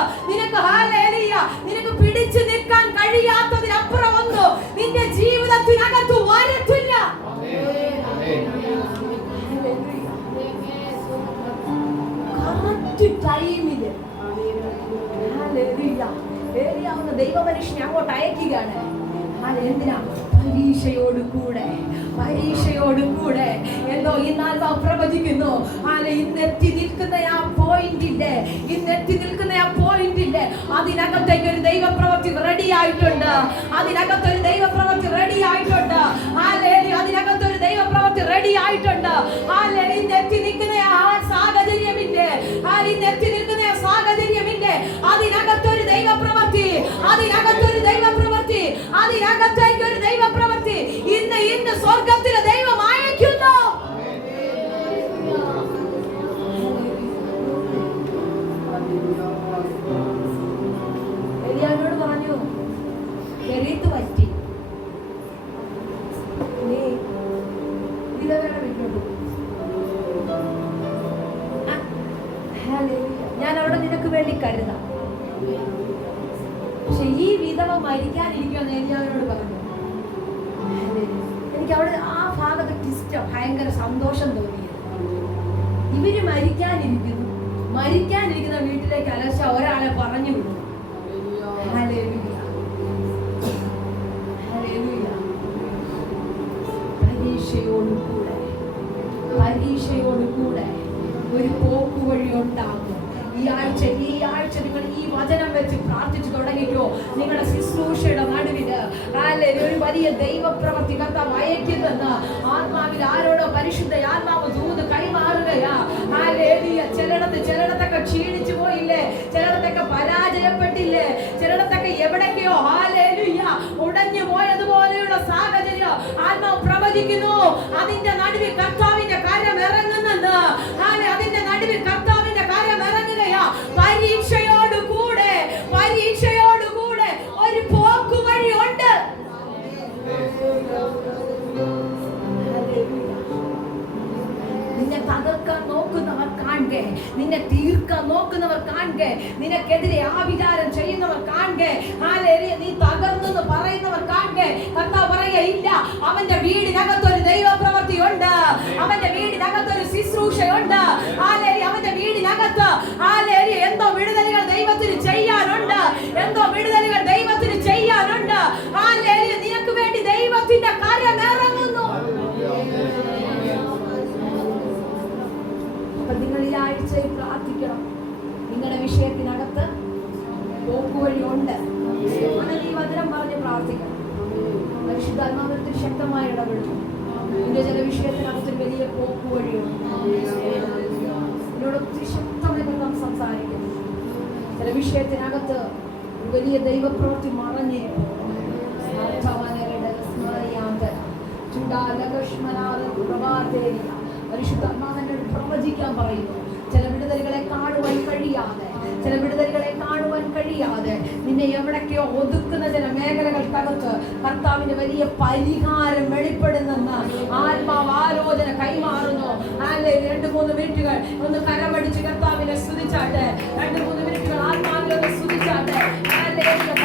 നിനക്ക് പിടിച്ചു നിൽക്കാൻ കഴിയാത്തതിനപ്പുറം ഒന്നും നിന്റെ ജീവിതത്തിനകത്ത് വരത്തില്ല. ടൈമില് ദൈവമനുഷ്യനെ അങ്ങോട്ട് അയക്കുകയാണ്. എന്തിനാ? പരീക്ഷയോടുകൂടെ എന്തോ ഇന്നാൾ പ്രവചിക്കുന്നു. ഇന്നെത്തി നിൽക്കുന്ന ആ പോയിന്റില്ലേ, അതിനകത്തേക്ക് ഒരു ദൈവപ്രവൃത്തി റെഡി ആയിട്ടുണ്ട്. അതിനകത്തൊരു ദൈവപ്രവൃത്തി റെഡി ആയിട്ടുണ്ട്. ഇന്നെത്തി നിൽക്കുന്ന ആ സാഹചര്യമില്ലേ, അതിനകത്തൊരു ദൈവപ്രവൃത്തി, അതിനകത്തേക്ക് ഒരു ദൈവപ്രവൃത്തി ഇന്ന് സ്വർഗത്തിലെ ദൈവം അയക്കുന്നു. എലിയാവിനോട് പറഞ്ഞു, കെരീത്ത് പറ്റി, നീ വിധവയുടെ വീട്ടിലോട്ട് ഞാൻ അവിടെ നിനക്ക് വേണ്ടി കരുതാം. പക്ഷെ ഈ വിധവ മരിക്കാനിരിക്കുമെന്ന് എലിയാവിനോട് പറഞ്ഞു. എനിക്ക് അവിടെ ആ ഭാഗത്ത് ഭയങ്കര സന്തോഷം തോന്നിയത്. ഇവര് മരിക്കാനിരിക്കുന്ന വീട്ടിലേക്ക് അലശ ഒരാളെ പറഞ്ഞു വിട്ടു. പരീക്ഷയോടുകൂടെ ഒരു പോക്കുവഴി ഉണ്ടാകും. ഈ ആഴ്ച നിങ്ങൾ ഈ വചനം വെച്ച് പ്രാർത്ഥിച്ചു തുടങ്ങിക്കോ. നിങ്ങളുടെ ശുശ്രൂഷയുടെ നടുവില് ഒരു വലിയ ദൈവപ്രവൃത്തി കർത്താവ് അയക്കുന്നെന്ന് ആത്മാവിൽ ആരോടോ പരിശുദ്ധ ആത്മാവ് ദൂത് കൈമാറുകയാ. ചിലയിടത്തൊക്കെ ക്ഷീണിച്ചു പോയില്ലേ, ചിലയിടത്തൊക്കെ പരാജയപ്പെട്ടില്ലേ, ചിലയിടത്തൊക്കെ എവിടൊക്കെയോ ഉടഞ്ഞു പോയതുപോലെയുള്ള സാഹചര്യം ആത്മാവ് പ്രവചിക്കുന്നു. അതിന്റെ നടുവിൽ കർത്താവിന്റെ കാര്യം ഇറങ്ങുന്നെന്ന്. അതിന്റെ നടുവിൽ കർത്താവിന്റെ കാര്യം ഇറങ്ങുകയാ. പരീക്ഷയോടുകൂടെ ഒരു പോക്കുവഴി ഉണ്ട്. നിന്നെ തകർക്കാൻ നോക്കുന്നവർ കാണുക, നിന്നെ തീർക്കാൻ നോക്കുന്നവർ കാണുക, നിനക്കെതിരെ ആവിചാരം ചെയ്യുന്നവർ കാണുക, നീ തകർന്നെന്ന് പറയുന്നവർ കാണുക. കർത്താവ് പറയുകയില്ല, അവന്റെ വീടിനകത്തൊരു ദൈവപ്രവൃത്തി ഉണ്ട്, അവന്റെ വീടിനകത്തൊരു ശുശ്രൂഷയുണ്ട്. അവന്റെ വീടിനകത്ത് എന്തോ വിടുതലുകൾ ദൈവത്തിന് ചെയ്യാനുണ്ട്, നിനക്ക് വേണ്ടി ദൈവത്തിന്റെ കാര്യം ഇറങ്ങുന്നു. നിങ്ങൾ ഈ ആഴ്ചയിൽ പ്രാർത്ഥിക്കണം. നിങ്ങളുടെ വിഷയത്തിനകത്ത് പോക്കുവഴിയുണ്ട്. ഈ വചനം പറഞ്ഞ് പ്രാർത്ഥിക്കണം. പരിശുദ്ധാത്മാവിൽ ശക്തമായി ഇടപെടും. നിന്റെ ചില വിഷയത്തിനകത്ത് വലിയ പോക്കുവഴിയുണ്ട്. എന്നോട് ഒത്തിരി ശക്തമായി നാം സംസാരിക്കുന്നു. ചില വിഷയത്തിനകത്ത് വലിയ ദൈവപ്രവൃത്തി മറഞ്ഞിരിക്കും. പരിശുദ്ധാത്മാവിനെ പ്രവചിക്കാൻ പറയുന്നു. ചില വിടുതലുകളെ കാണുവാൻ കഴിയാതെ അറിയാതെ നിന്നെ എവിടൊക്കെയോ ഒതുക്കുന്ന ചില മേഖലകൾക്കകത്ത് കർത്താവിന്റെ വലിയ പരിഹാരം വെളിപ്പെടുന്നെന്ന് ആത്മാവ് ആലോചന കൈമാറുന്നു. 2-3 മിനിറ്റുകൾ ഒന്ന് കരമടിച്ച് കർത്താവിനെ സ്തുതിച്ചാട്ടെ. 2-3 മിനിറ്റുകൾ ആത്മാവിനെ സ്തുതിച്ചാട്ടെ.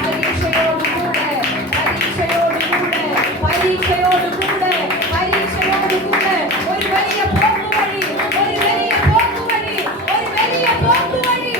പരീക്ഷയോടുകൂടെ പരീക്ഷയോടുകൂടെ പരീക്ഷയോടുകൂടെ പരീക്ഷയോടുകൂടെ ഒരു വലിയ പോക്കുവഴി, ഒരു വലിയ പോക്കുവഴി, ഒരു വലിയ പോക്കുവഴി.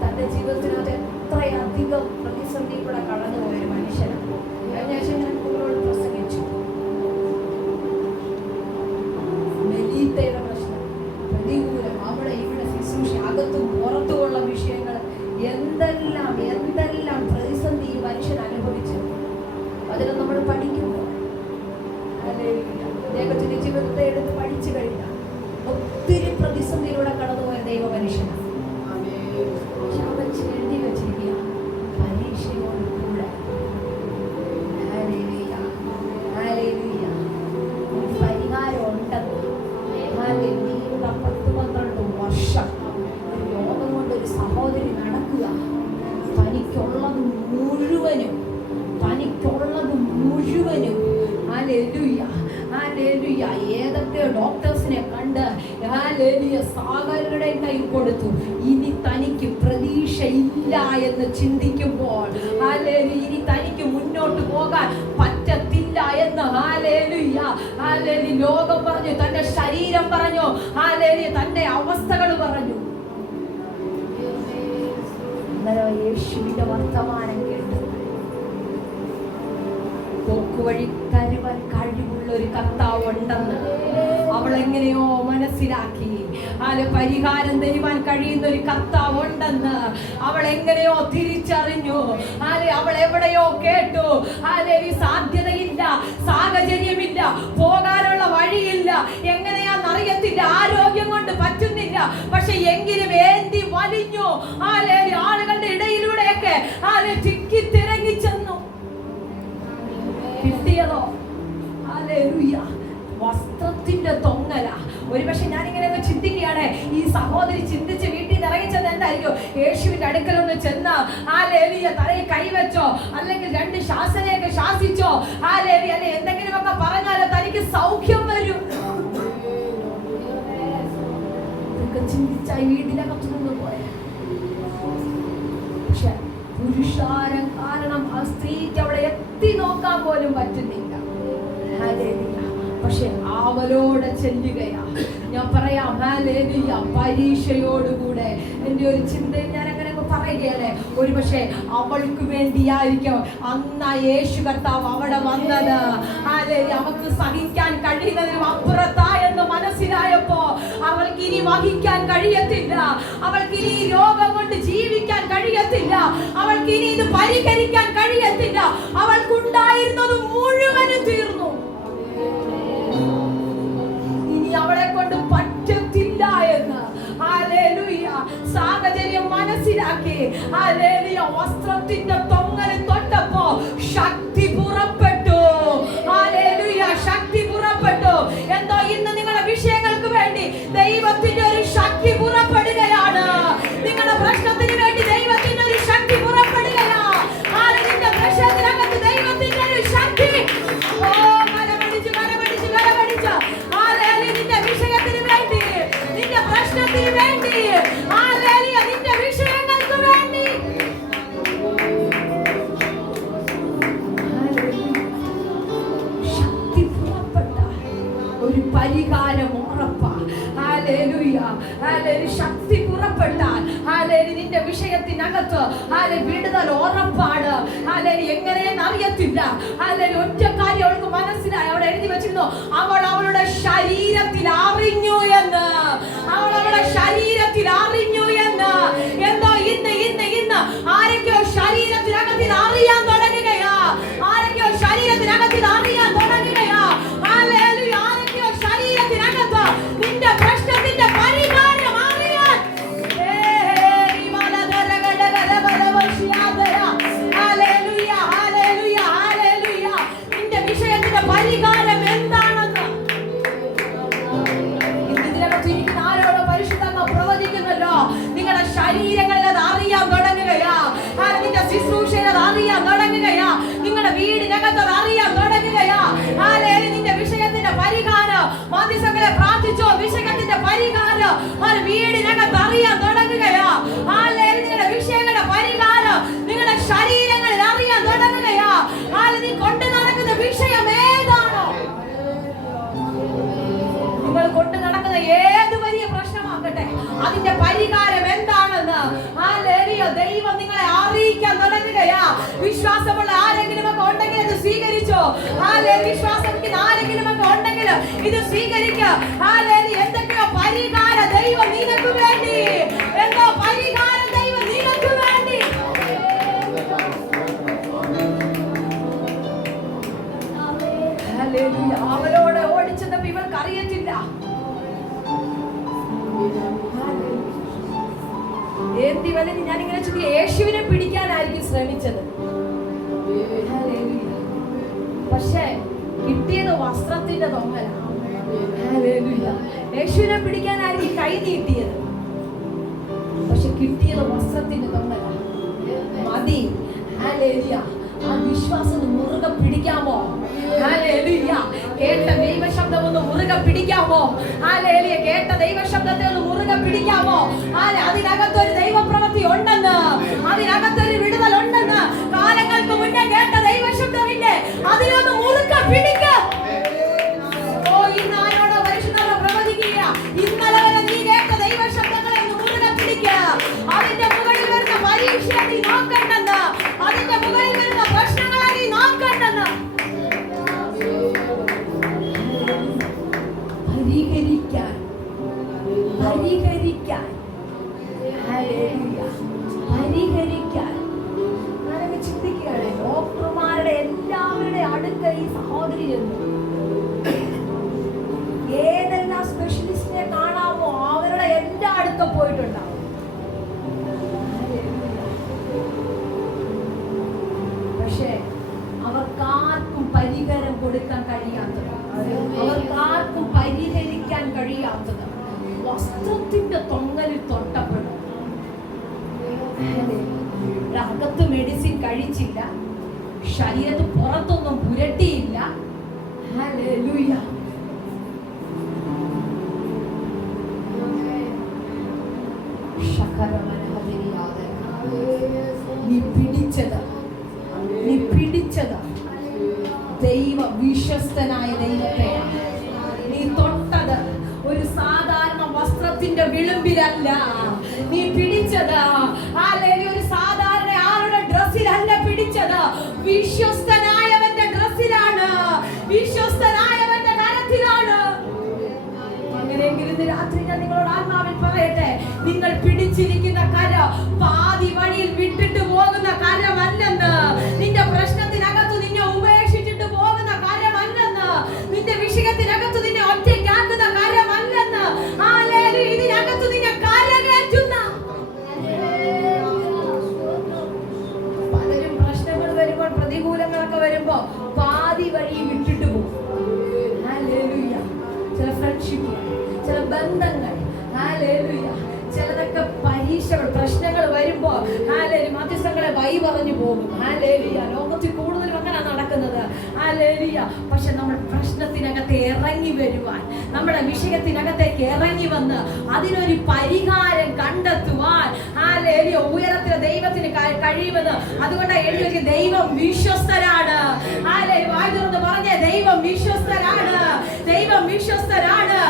തന്റെ ജീവിതത്തിനകത്ത് എത്രയധികം പ്രതിസന്ധി കൂടെ കടന്നുപോയ മനുഷ്യനാണ്. ഞാൻ നിങ്ങളോട് പ്രസംഗിച്ചു മെലീത്തയുടെ പ്രശ്നം, പ്രതികൂലം, അവിടെ ഇവിടെ ശുശ്രൂഷ, അകത്തും പുറത്തുമുള്ള വിഷയങ്ങൾ, എന്തെല്ലാം എന്തെല്ലാം പ്രതിസന്ധി ഈ മനുഷ്യൻ അനുഭവിച്ചു. അതിനെ നമ്മൾ പഠിക്കുമ്പോൾ അദ്ദേഹത്തിന്റെ ജീവിതത്തെ എടുത്ത് പഠിച്ചു കഴിഞ്ഞാൽ ഒത്തിരി പ്രതിസന്ധിയിലൂടെ കടന്നുപോയ ദൈവ മനുഷ്യനാണ്. എഴുതി വെച്ചിരിക്കുക പരീക്ഷയോട് കൂടെ ഒരു പരിഹാരം ഉണ്ടെന്ന്. 10-12 വർഷം ഒരു രോഗം കൊണ്ട് ഒരു സഹോദരി നടക്കുക. തനിക്കുള്ളത് മുഴുവനും ഏതൊക്കെ ഡോക്ടേഴ്സിനെ കണ്ട് സാഗരരുടെ കൈ കൊടുത്തു. ഇനി തനിക്ക് പ്രതീക്ഷയില്ല എന്ന് ചിന്തിക്കുമ്പോൾ ഇനി തനിക്ക് മുന്നോട്ട് പോകാൻ പറ്റത്തില്ല എന്ന് ലോകം പറഞ്ഞു, തന്റെ ശരീരം പറഞ്ഞു, തന്റെ അവസ്ഥകൾ പറഞ്ഞു. യേശുവിന്റെ വർത്തമാനം കേട്ടു പോക്കുവഴി തരുവാൻ കഴിവുള്ള ഒരു കർത്താവ് ഉണ്ടെന്ന് അവൾ എങ്ങനെയോ മനസ്സിലാക്കി. പരിഹാരം തരുവാൻ കഴിയുന്ന ഒരു കർത്താവ് ഉണ്ടെന്ന് അവൾ എങ്ങനെയോ തിരിച്ചറിഞ്ഞു. അവൾ എവിടെയോ കേട്ടു സാധ്യതയില്ല, സാഹചര്യമില്ല, പോകാനുള്ള വഴിയില്ല, എങ്ങനെയാന്നറിയത്തില്ല, ആരോഗ്യം കൊണ്ട് പറ്റുന്നില്ല. പക്ഷെ എങ്കിലും ഏന്തി വലിഞ്ഞു ആളുകളുടെ ഇടയിലൂടെയൊക്കെ തിക്കി തിരങ്ങി ചെന്നു. കിട്ടിയതോ വസ്ത്രത്തിന്റെ തൊങ്ങല. ഒരുപക്ഷെ ഞാനിങ്ങനെ ചിന്തിക്കുകയാണ്, ഈ സഹോദരി ചിന്തിച്ച് വീട്ടിൽ നിന്ന് ഇറങ്ങിച്ചത് എന്തായിരിക്കും? യേശുവിന്റെ അടുക്കലൊന്ന് ചെന്ന് തലയിൽ കൈവച്ചോ, അല്ലെങ്കിൽ 2 ശാസനയൊക്കെ ശാസിച്ചോ, അല്ലെ എന്തെങ്കിലുമൊക്കെ പറഞ്ഞാലോ തനിക്ക് സൗഖ്യം വരും. ചിന്തിച്ചായി വീട്ടിലകത്തു നിന്ന് പോയ. പക്ഷെ പുരുഷാരം കാരണം ആ സ്ത്രീക്ക് അവിടെ എത്തി നോക്കാൻ പോലും പറ്റുന്നില്ല. പക്ഷെ അവലോടെ ചെല്ലുകയാ. ഞാൻ പറയാം പരീക്ഷയോടുകൂടെ. എൻ്റെ ഒരു ചിന്തയിൽ ഞാൻ അങ്ങനെ പറയുകയല്ലേ, ഒരു പക്ഷേ അവൾക്ക് വേണ്ടിയായിരിക്കും അന്ന് യേശു കർത്താവ് അവിടെ വന്നത്. അവൾക്ക് സഹിക്കാൻ കഴിയുന്നതിനും അപ്പുറത്തായെന്ന് മനസ്സിലായപ്പോ അവൾക്ക് ഇനി വഹിക്കാൻ കഴിയത്തില്ല, അവൾക്ക് ഇനി രോഗം കൊണ്ട് ജീവിക്കാൻ കഴിയത്തില്ല, അവൾക്ക് ഇനി ഇത് പരിഹരിക്കാൻ കഴിയത്തില്ല. അവൾക്കുണ്ടായിരുന്നത് മുഴുവനും തീർന്നു. ഇനി അവളെ കൊണ്ട് പറ്റത്തില്ല എന്ന് സാഹചര്യം മനസ്സിലാക്കി വസ്ത്രത്തിന്റെ തൊങ്ങലിൽ തൊട്ടപ്പോ ശക്തി പുറപ്പെട്ടു. ശക്തി പുറപ്പെട്ടു. എന്തോ ഇന്ന് നിങ്ങളുടെ വിഷയങ്ങൾക്ക് വേണ്ടി ദൈവത്തിന്റെ ഒരു ശക്തി പുറപ്പെടുകയാണ്. നിങ്ങളുടെ പ്രശ്നത്തിന് വേണ്ടി ദൈവത്തിന്റെ ഒരു ശക്തി പുറപ്പെടുകയാണ്. നിന്റെ പ്രശ്നത്തിനകത്ത് ദൈവത്തിന്റെ ഒരു ശക്തി വിഷയത്തിനകത്ത് വിടുതൽ ഉറപ്പാണ്. എങ്ങനെയെന്ന് അറിയത്തില്ല. ഒറ്റ കാര്യം അവൾക്ക് മനസ്സിലായി. അവിടെ എഴുതി വെച്ചിരുന്നു, അവൾ അവളുടെ ശരീരത്തിൽ അറിഞ്ഞു എന്ന്. അവൾ അവളുടെ ശരീരത്തിൽ അറിഞ്ഞു എന്ന്. എന്തോ ഇന്ന് ഇന്ന് ഇന്ന് ആരൊക്കെയോ ശരീരത്തിനകത്തിൽ അറിയാൻ തുടങ്ങുകയാ. ആരൊക്കെയോ ശരീരത്തിനകത്തിൽ അറിയാൻ തുടങ്ങുകയാ. ആരൊക്കെയോ ശരീരത്തിനകത്ത് നിന്റെ പ്രശ്നത്തിന്റെ പരിഹാരം അറിയാൻ. നിന്റെ വിഷയത്തിന്റെ പരിഹാരം എന്താണെന്ന് ഇതിനകത്ത് ഇരിക്കുന്ന ആരോടോ പരിശുദ്ധങ്ങൾ പ്രവചിക്കുന്നല്ലോ. നിങ്ങളുടെ ശരീരങ്ങളിൽ അത് അറിയാൻ തുടങ്ങുകയാ. നിന്റെ ശുശ്രൂഷയിൽ അത് അറിയാൻ തുടങ്ങുകയാ. നിങ്ങളുടെ വീടിനകത്ത് അത് അറിയാൻ തുടങ്ങുകയാ. നിന്റെ വിഷയത്തിന്റെ പരിഹാരം മാധ്യസ്ഥങ്ങളെ പ്രാർത്ഥിച്ചോ. വിഷയത്തിന്റെ പരിഹാരം വീടിനകത്ത് അറിയാൻ തുടങ്ങുകയാ. നിങ്ങളുടെ വിഷയങ്ങളുടെ പരിഹാരം നിങ്ങളുടെ ശരീരങ്ങളിൽ അറിയാൻ തുടങ്ങുകയാ. നീ കൊണ്ടു നടക്കുന്ന വിഷയം ഏതാണോ, നിങ്ങൾ കൊണ്ടു നടക്കുന്ന ഏത് വലിയ പ്രശ്നമാകട്ടെ, അതിന്റെ പരിഹാരം എന്താണെന്ന് ദൈവം നിങ്ങളെ അറിയിക്കാൻ തുടങ്ങുകയാ. വിശ്വാസമുള്ള ആരെങ്കിലും ഒക്കെ ഉണ്ടെങ്കിൽ ഇത് സ്വീകരിച്ചോ. വിശ്വാസത്തിന് ആരെങ്കിലും ഒക്കെ ഉണ്ടെങ്കിൽ ഇത് സ്വീകരിക്കുക. എന്തൊക്കെയോ പരിഹാരം ദൈവം നിങ്ങൾക്ക് വേണ്ടി, എന്തോ പരിഹാരം ദൈവം നിങ്ങൾക്ക് വേണ്ടി. അവളോട് ഓടിച്ചെന്നപ്പോ ഇവൾക്ക് അറിയത്തില്ല. ഞാനിങ്ങനെ ചുറ്റി യേശുവിനെ പിടിക്കാനായിരിക്കും ശ്രമിച്ചത്. പക്ഷേ കിട്ടിയത് വസ്ത്രത്തിന്റെ തൊങ്ങലാണ്. യേശുവിനെ പിടിക്കാനായിരിക്കും കൈ നീട്ടിയത്. പക്ഷെ കിട്ടിയത് വസ്ത്രത്തിന്റെ തൊങ്ങലാണ്. മതി. ആ വിശ്വാസം മുറുകെ പിടിക്കാമോ? കേട്ട ദൈവശബ്ദം ഒന്ന് മുറുകെ പിടിക്കാമോ? കേട്ട ദൈവശബ്ദത്തെ ഒന്ന് മുറുകെ പിടിക്കാമോ? അതിനകത്തൊരു ദൈവപ്രവൃത്തി ഉണ്ടെന്ന്, അതിനകത്തൊരു വിടുതൽ ഉണ്ടെന്ന് കാലങ്ങൾക്ക് മുന്നേ കേട്ട ദൈവശബ്ദമില്ലേ, അതിനൊന്ന് മുറുകെ പിടിക്കാം. ഇന്ന് ആരോടോ പരിശുദ്ധ പ്രവചിക്കുക, ഇന്നലെ വരെ നീ കേട്ട ദൈവശബ്ദങ്ങളെ ഒന്ന് മുറുകെ പിടിക്കുക. അതിന്റെ മുകളിൽ വരുന്ന പരീക്ഷയെ നീ നോക്കണ്ടെന്ന്, അതിന്റെ മുകളിൽ വരുന്ന പ്രശ്നങ്ങളെ നീ നോക്കണ്ടെന്ന്. പരിഹരിക്കാൻ ഞാനൊക്കെ ചിന്തിക്കുകയാണ്. ഡോക്ടർമാരുടെ എല്ലാവരുടെ അടുക്ക ഈ സഹോദരി ചെന്നു. ഏതെല്ലാം സ്പെഷ്യലിസ്റ്റിനെ കാണാമോ അവരുടെ എല്ലാ അടുക്ക പോയിട്ടുണ്ടാവും. പക്ഷേ അവർക്കാർക്കും പരിഹാരം കൊടുക്കാൻ കഴിയാത്തത്, അവർക്കാർക്കും പരിഹരിക്കാൻ കഴിയാത്തത് വസ്ത്രത്തിന്റെ തൊങ്ങലിൽ തൊട്ടപ്പെടും. അകത്ത് മെഡിസിൻ കഴിച്ചില്ല, ശരീരത്ത് പുറത്തൊന്നും പുരട്ടിയില്ല. നീ പിടിച്ചത് ദൈവ വിശ്വസ്തനായ ദൈവത്തെയാണ്. നീ തൊട്ടത് ഒരു സാധാരണ വസ്ത്രത്തിന്റെ വിളിമ്പിലല്ല. നീ പിടിച്ചത് ഒരു സാധാരണ ആരുടെ ഡ്രസ്സിലല്ല പിടിച്ചത്, വിശ്വസ്തനായവന്റെ ഡ്രസ്സിലാണ്, വിശ്വസ്തനായവന്റെ കരത്തിലാണ്. അങ്ങനെയെങ്കിൽ ഇന്ന് രാത്രി ഞാൻ നിങ്ങളോട് ആത്മാവിൽ പറയട്ടെ, നിങ്ങൾ പിടിച്ചിരിക്കുന്ന കര പാതി വഴിയിൽ വിട്ടിട്ട് പോകുന്ന കരമല്ലെന്ന്. നിന്റെ പ്രശ്നത്തിനകത്ത് നിന്നെ ഉപേക്ഷിച്ചിട്ട് പോകുന്ന കരമല്ലെന്ന്. നിന്റെ വിഷയത്തിനകത്ത് നിന്നെ ഒറ്റയ്ക്കാക്കുന്ന കരമല്ലെന്ന്. ഇതിനകത്ത് നിന്നെ കരകയറ്റുന്ന. പലരും പ്രശ്നങ്ങൾ വരുമ്പോൾ, പ്രതികൂലങ്ങളൊക്കെ വരുമ്പോ പാതി വഴി വിട്ടിട്ട് പോകും. ചില ഫ്രണ്ട്ഷിപ്പ്, ചില ബന്ധങ്ങൾ, ചിലതൊക്കെ പരീക്ഷകൾ, പ്രശ്നങ്ങൾ വരുമ്പോ മധ്യസ്ഥങ്ങളെ വൈ പറഞ്ഞു പോകും. ലോകത്തിൽ കൂടുതലും അങ്ങനെ നടക്കുന്നത്. പക്ഷെ നമ്മൾ പ്രശ്നത്തിനകത്ത് ഇറങ്ങി വരുവാൻ, നമ്മുടെ വിഷയത്തിനകത്തേക്ക് ഇറങ്ങി വന്ന് അതിനൊരു പരിഹാരം കണ്ടെത്തുവാൻ ഉയരത്തിലെ ദൈവത്തിന് കഴിയുമെന്ന്. അതുകൊണ്ടാണ് എഴുതി വെച്ച ദൈവം വിശ്വസ്തരാണ്. വായി തുറന്ന് പറഞ്ഞ ദൈവം വിശ്വസ്തരാണ്, ദൈവം വിശ്വസ്തരാണ്.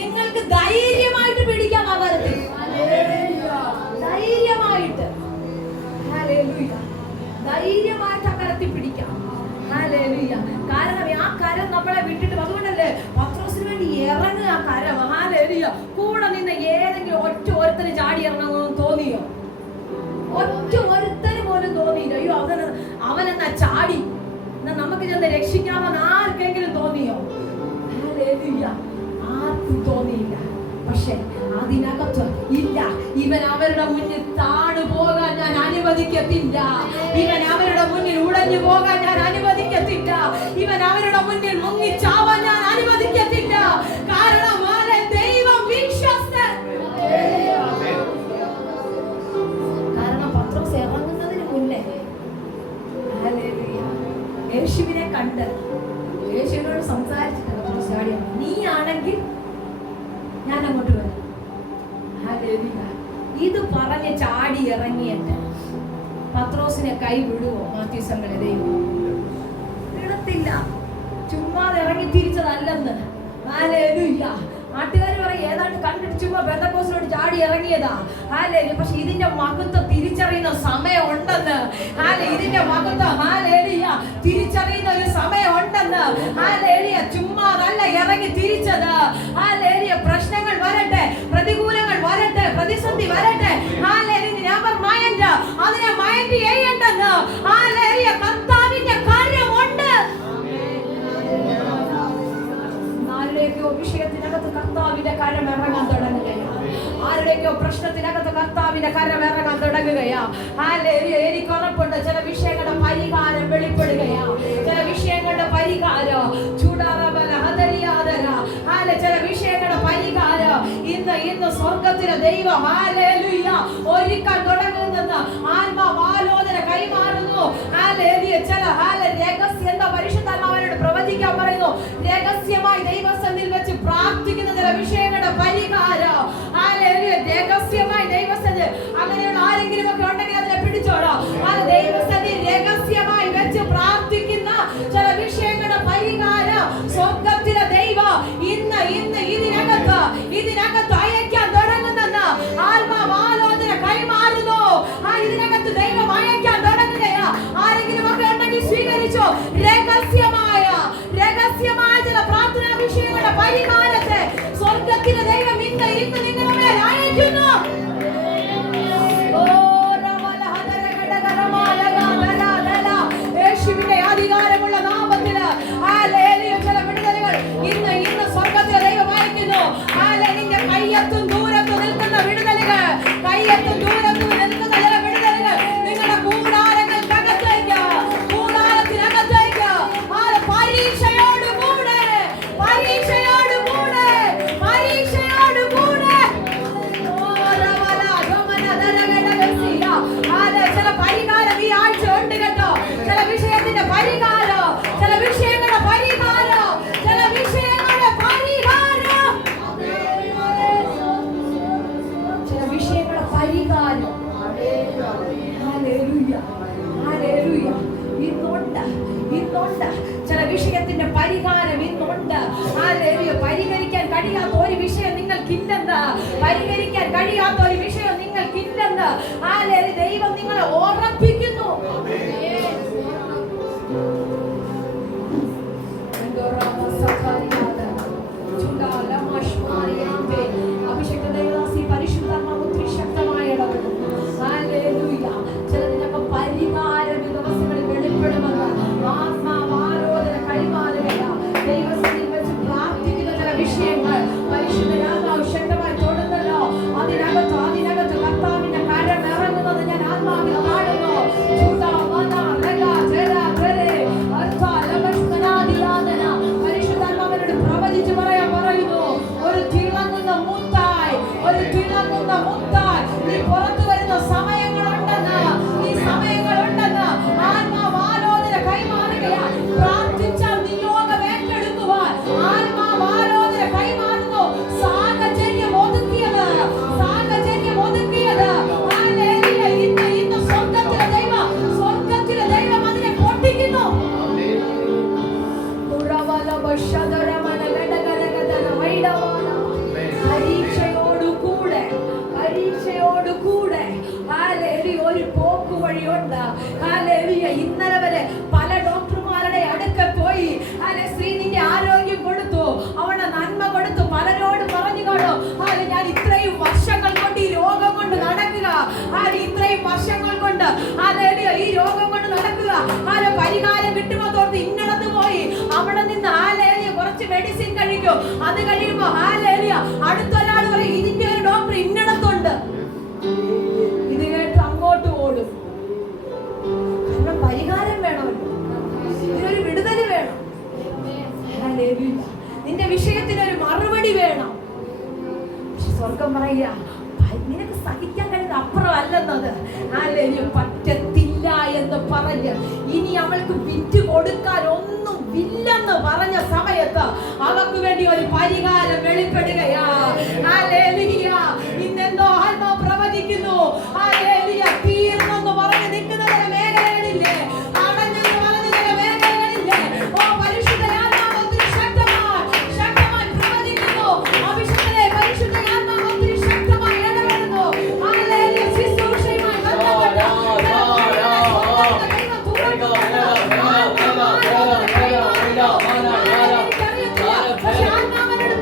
നിങ്ങൾക്ക് ധൈര്യമായിട്ട് പിടിക്കാം. അവർക്ക് ധൈര്യമായി ഉയർത്തിപ്പിടിക്കാം. ഹല്ലേലൂയ. കാരണം ആ കരം നമ്മളെ വിട്ടിട്ട്, അതുകൊണ്ടല്ലേ പത്രോസിന് വേണ്ടി ഇറങ്ങുക ആ കരം. ഹല്ലേലൂയ. കൂടെ നിന്ന് ഏതെങ്കിലും ഒരുത്തന് ചാടി ഇറങ്ങണമെന്ന് തോന്നിയോ? ഒരുത്തന് പോലും തോന്നിയില്ല. അയ്യോ അവനെന്നാ ചാടി, എന്നാ നമുക്ക് ചെന്ന് രക്ഷിക്കാമെന്ന് ആർക്കെങ്കിലും തോന്നിയോ? ഹല്ലേലൂയ. ആർക്കും തോന്നിയില്ല. പക്ഷെ അതിനകത്ത് ഇല്ല, ഇവൻ അവരുടെ മുന്നിൽ താണു പോകാൻ ഞാൻ അനുവദിക്കത്തില്ല, ഇവൻ അവരുടെ മുന്നിൽ ഉടഞ്ഞു പോകാൻ ഞാൻ അനുവദിക്കത്തില്ല, ഇവൻ അവരുടെ മുന്നിൽ മുങ്ങിച്ചാവാൻ ഞാൻ അനുവദിക്കത്തില്ല. കാരണം ദൈവം വിശ്വസ്തൻ. കാരണം പത്രോസ് ഇറങ്ങുന്നതിന് മുന്നേ യേശുവിനെ കണ്ട് യേശുവിനോട് സംസാരിച്ചിട്ട് പത്രോസ് ചാടിയാണ്, നീ ആണെങ്കിൽ ഞാൻ അങ്ങോട്ട് വരാം. ഇത് പറഞ്ഞ് ചാടി ഇറങ്ങിയിട്ട് പത്രോസിനെ കൈ വിടുവോ? മാത്യുസങ്ങളെ ദൈവം വിടത്തില്ല. ചുമ്മാതെ ഇറങ്ങി തിരിച്ചതല്ലെന്ന്. ഹല്ലേലൂയ. നാട്ടുകാർ പറയും ഏതാണ്ട് കണ്ടിട്ട് ചുമ്മാ പെന്തക്കോസ്തിലോട്ട് ചാടി ഇറങ്ങിയതാ. ഹല്ലേലൂയ. പക്ഷെ ഇതിന്റെ മഹത്വം തിരിച്ചറിയുന്ന സമയം ഉണ്ടെന്ന്. ഇതിന്റെ മഹത്വം ഹല്ലേലൂയ തിരിച്ചറിയുന്ന ഒരു സമയം ഉണ്ടെന്ന്. ഹല്ലേലൂയ. ചുമ്മാതല്ല ഇറങ്ങി തിരിച്ചത്. ഹല്ലേലൂയ. പ്രശ്നങ്ങൾ വരട്ടെ, പ്രതികൂലങ്ങൾ വരട്ടെ, പ്രതിസന്ധി വരട്ടെ, ഹല്ലേലൂയ, നെവർ മൈൻഡ്, അതിനെ മൈൻഡ് ചെയ്യണ്ടെന്ന്. ഹല്ലേലൂയ. കർത്താവിന്റെ കാര്യമുണ്ട്. ആരുടെയൊക്കെയോ വിഷയത്തിനകത്ത് കർത്താവിന്റെ കരം ഇറങ്ങാൻ തുടങ്ങുകയാണ്. ആരുടെയൊക്കെയോ പ്രശ്നത്തിനകത്ത് കർത്താവിന്റെ കരം ഇറങ്ങാൻ തുടങ്ങുകയാ. എനിക്ക് ഉറപ്പുണ്ട് ചില വിഷയങ്ങളുടെ പരിഹാരം വെളിപ്പെടുകയാ. ചില വിഷയങ്ങളുടെ പരിഹാരം ചില വിഷയങ്ങളുടെ പരിഹാരം ഇന്ന് സ്വർഗത്തിലെ ദൈവം ഒരുക്കാൻ തുടങ്ങുന്നെന്ന് ആത്മാവാലോചന കൈമാറുന്നു. ചില രഹസ്യ പരിശുദ്ധാത്മാവിനോട് പ്രവചിക്കാൻ പറയുന്നു. രഹസ്യമായി ദൈവസന്നിധിയിൽ വെച്ച് പ്രാർത്ഥിക്കുന്ന ചില വിഷയങ്ങളുടെ പരിഹാരം രഹസ്യമായി ദൈവസന്നിധി. അങ്ങനെയുള്ള ആരെങ്കിലും ഒക്കെ ഉണ്ടെങ്കിൽ അതിനെ പിടിച്ചോളോ. ദൈവസന്നിധി രഹസ്യമായി വെച്ച് പ്രാർത്ഥിക്കുന്ന ചില വിഷയങ്ങളുടെ പരിഹാരം സ്വർഗത്തിലെ ദൈവം ഇന്ന് ഇതിനകത്ത് അയക്കാൻ തുടങ്ങുന്നെന്ന് ആത്മാവാലോചന കൈമാറുന്നു. ഇതിനകത്ത് ദൈവം ഉണ്ട്. ഹല്ലേലൂയ. ഇന്നലെ വരെ പല ഡോക്ടർമാരുടെ അടുക്ക പോയി സ്ത്രീ നിന്റെ ആരോഗ്യം കൊടുത്തു, അവളുടെ നന്മ കൊടുത്തു, പലരോട് പറഞ്ഞു കാണും ഞാൻ ഇത്രയും വർഷങ്ങൾ കൊണ്ട് ഈ രോഗം കൊണ്ട് നടക്കുക, ഇത്രയും വർഷങ്ങൾ കൊണ്ട് ഈ രോഗം കൊണ്ട് നടക്കുക, പരിഹാരം കിട്ടുമോ തോർത്ത് ഇന്നടത്ത് പോയി അവിടെ നിന്ന് കുറച്ച് മെഡിസിൻ കഴിക്കും. അത് കഴിയുമ്പോ അടുത്തൊരാൾ പറയും ഇതിന്റെ ഒരു ഡോക്ടർ ഇന്നടത്തുണ്ട്. ഇത് കേട്ട് അങ്ങോട്ട് ഓടും. കാരണം പരിഹാരം വേണമല്ലോ, ഇതിനൊരു വിടുതൽ വേണം. നിന്റെ വിഷയത്തിനൊരു മറുപടി വേണം. സ്വർഗം പറയുക നിനക്ക് സഹിക്കാൻ കഴിയുന്ന അപ്പുറം അല്ലെന്നത്. പറ്റത്തില്ല എന്ന് പറഞ്ഞ് ഇനി അവൾക്ക് വിറ്റ് കൊടുക്കാൻ ഒന്നും ഇല്ലെന്ന് പറഞ്ഞ സമയത്ത് അവർക്ക് വേണ്ടി ഒരു പരിഹാരം വെളിപ്പെടുകയാ. ഇന്നെന്തോ ആത്മാവ് പ്രവചിക്കുന്നു. തീർന്നെന്ന് പറഞ്ഞ് നിൽക്കുന്ന ചില മേഖലകളില്ലേ, അടഞ്ഞെന്ന് പറഞ്ഞ ചില മേഖലകളില്ലേ, പരിശുദ്ധ ആത്മാവ് ഒത്തിരി ശക്തമായി പ്രവചിക്കുന്നു. അഭിഷേകത്തിലെ പരിശുദ്ധ ആത്മാവ് ഒത്തിരി ശക്തമായി ഇടപെടുന്നു. ശുശ്രൂഷയുമായി ബന്ധപ്പെട്ട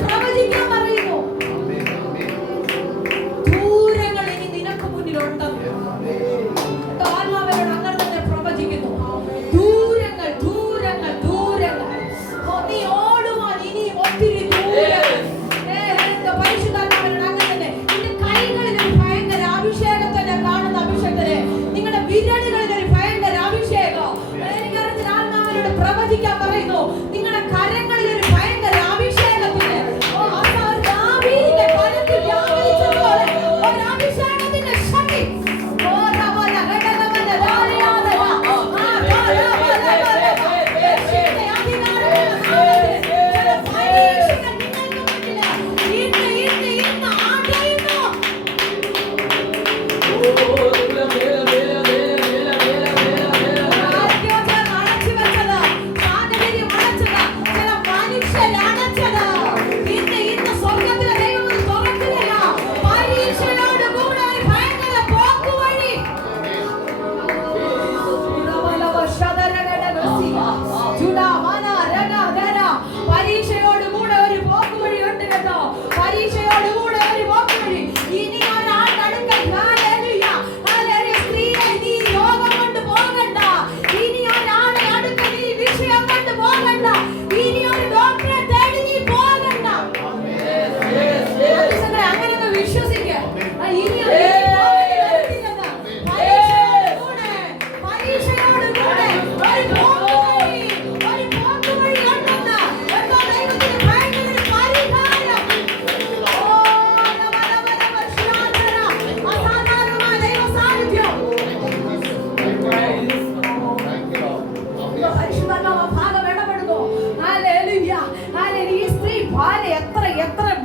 പ്രവചിക്കാൻ പറയുന്നു. ദൂരങ്ങൾ ഇനി നിനക്ക് മുന്നിലുണ്ടെന്ന് ആത്മാവനോട് അങ്ങനെ തന്നെ പ്രവചിക്കുന്നു. ദൂരങ്ങൾ ദൂരങ്ങൾ ദൂരങ്ങൾ നീ ഓടുവാൻ ഇനിയും ഒത്തിരി ദൂരങ്ങൾ. പരിശുദ്ധാത്മാവനോട് അങ്ങനെ തന്നെ നിന്റെ കൈകളിൽ ഒരു ഭയങ്കര അഭിഷേകത്തെ കാണുന്ന അഭിഷേകത്തിലെ നിങ്ങളുടെ വിരലുകളിൽ ഒരു ഭയങ്കര അഭിഷേകം. എനിക്കറിഞ്ഞ ആത്മാവനോട് പ്രവചിക്കാൻ പറയുന്നു. നിങ്ങളുടെ കരങ്ങളിൽ ഒരു ഭയങ്കര അഭിഷേകത്തിന് ഒരു അഭിഷേകത്തിന്റെ ശക്തി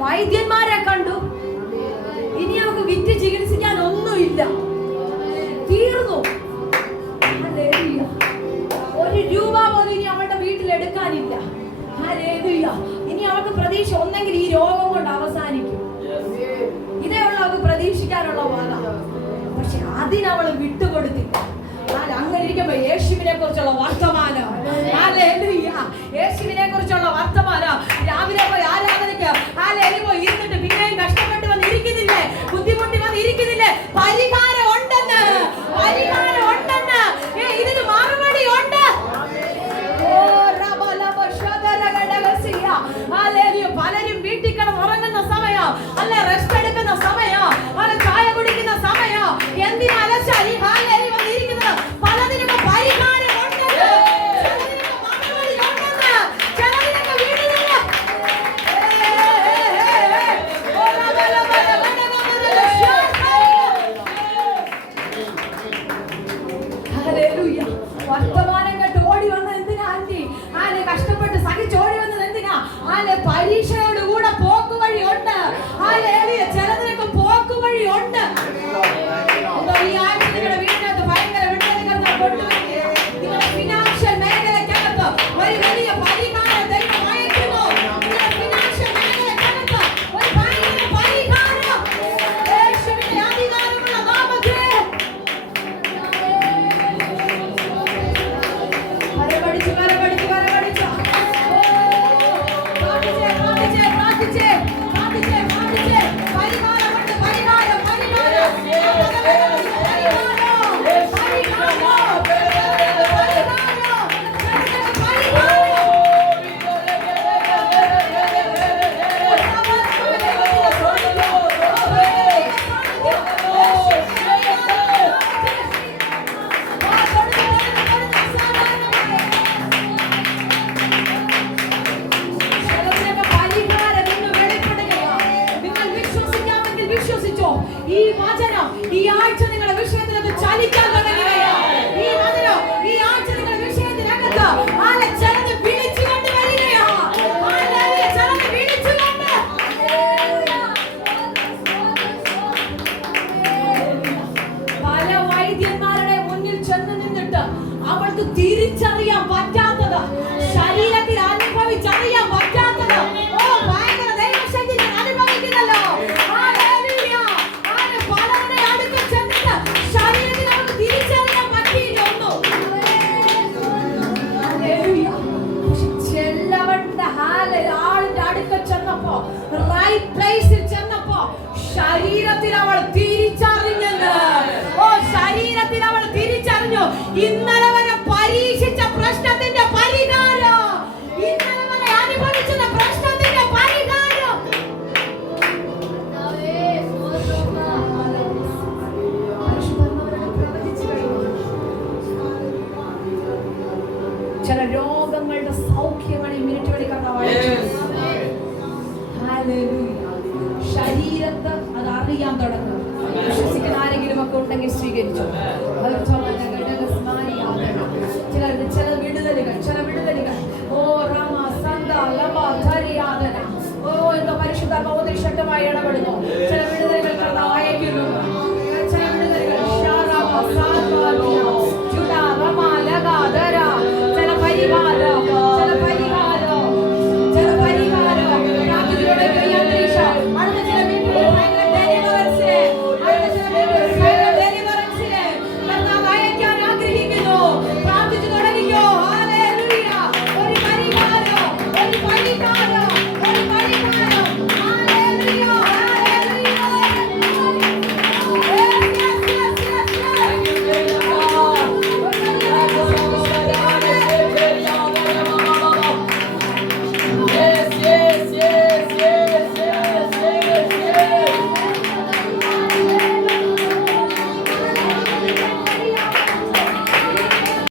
വൈദ്യന്മാരെ കണ്ടു. ഇനി അവർക്ക് വിറ്റ് ചികിത്സിക്കാൻ ഒന്നുമില്ല, തീർന്നു. ഒരു രൂപ പോലും ഇനി അവളുടെ വീട്ടിൽ എടുക്കാനില്ല. ഇനി അവർക്ക് പ്രതീക്ഷ ഒന്നെങ്കിൽ ഈ രോഗം കൊണ്ട് അവസാനിക്കും. ഇതേ ഉള്ള അവർക്ക് പ്രതീക്ഷിക്കാനുള്ള വാദ. പക്ഷെ അതിനവള് വിട്ടുകൊടുത്തില്ല. അങ്ങനെ ഇരിക്കുമ്പോ യേശുവിനെ കുറിച്ചുള്ള വർത്തമാനം, യേശുവിനെ കുറിച്ചുള്ള വർത്തമാനം രാവിലെ പോയി ആരാധനയ്ക്ക് പോയി ഇരുന്നിട്ട് പിന്നെയും കഷ്ടപ്പെട്ട് വന്നിരിക്കുന്നില്ലേ, ബുദ്ധിമുട്ടി വന്നിരിക്കുന്നില്ലേ? പരിഹാരം ഉണ്ടെന്ന്, പരിഹാരം ഉണ്ടെന്ന്, ഇതിന് മറുപടി ഉണ്ട്. പലരും വീട്ടിൽ കിടന്ന് ഉറങ്ങുന്ന സമയം, അല്ലെ റെസ്റ്റ് എടുക്കുന്ന സമയം, അല്ലെ ചായ കുടിക്കുന്ന സമയം, എന്തിനാ അലച്ചായി വന്നിരിക്കുന്നത്? പലതിനും പരിഹാരം ഉണ്ടെന്ന്, മറുപടി ഉണ്ടെന്ന്, ചിലതിനൊക്കെ വീട്ടിലില്ല. വർത്തമാനം കേട്ട് ഓടി വന്നത് എന്തിനാ ആന്റി? കഷ്ടപ്പെട്ട് സഹിച്ചോടി വന്നത് എന്തിനാ? പരീക്ഷയോടുകൂടെ പോക്കുവഴി ഉണ്ട്. ചിലതിനൊക്കെ പോക്കുവഴി ഉണ്ട്. ഈ ആഴ്ച നിങ്ങളുടെ വീടിനകത്ത് ഭയങ്കര വിടുതലുകൾ കൊണ്ടുവരിക. നിങ്ങളുടെ ഫിനാൻഷ്യൽ മേഖലക്കകത്ത് ഒരു വലിയ പരിഹാരം ദൈവം അയക്കുമോ? നിങ്ങളുടെ ഫിനാൻഷ്യൽ മേഖലക്കകത്ത് ഒരു ഭയങ്കര പരിഹാരം യേശുവിന്റെ അധികാരമുള്ള നാമത്തിൽ. സമയത്ത് അവൾക്ക് തിരിച്ചറിയാൻ പറ്റാത്തത്, ശരീരത്തിൽ അനുഭവിച്ചറിയാൻ പറ്റാത്തത്, ഓ ഭയങ്കര ദൈവശക്തി ഞാൻ അനുഭവിക്കുന്നല്ലോ. ഹല്ലേലൂയ. ആരെ പലരുടെ അടുക്കൽ ചെന്നിട്ട് ശരീരത്തിൽ അവൾക്ക് തിരിച്ചറിയാൻ പറ്റിയിട്ടൊന്നു. ഹല്ലേലൂയ. ചെല്ലവന്റെ ആളിന്റെ അടുക്കൽ ചെന്നപ്പോ, റൈറ്റ് പ്ലേസിൽ ചെന്നപ്പോ ശരീരത്തിൽ അവൾ തിരിച്ചറിഞ്ഞത്. ഓ ശരീരത്തിൽ അവൾ തിരിച്ചറിഞ്ഞു ഇന്നലെ വരെ പരീക്ഷിച്ച പ്രശ്നത്തിന്റെ പരിഹാരം, ഇന്നലെ വരെ അനുഭവിച്ച പ്രശ്നത്തിന്റെ പരിഹാരം. ചില രോഗങ്ങളുടെ സൗഖ്യങ്ങൾ ഈ മിനിറ്റ് വഴി ശരീരത്ത് അത് അറിയാൻ തുടങ്ങും. വിശ്വസിക്കുന്ന ആരെങ്കിലും ഒക്കെ ഉണ്ടെങ്കിൽ സ്വീകരിച്ചു.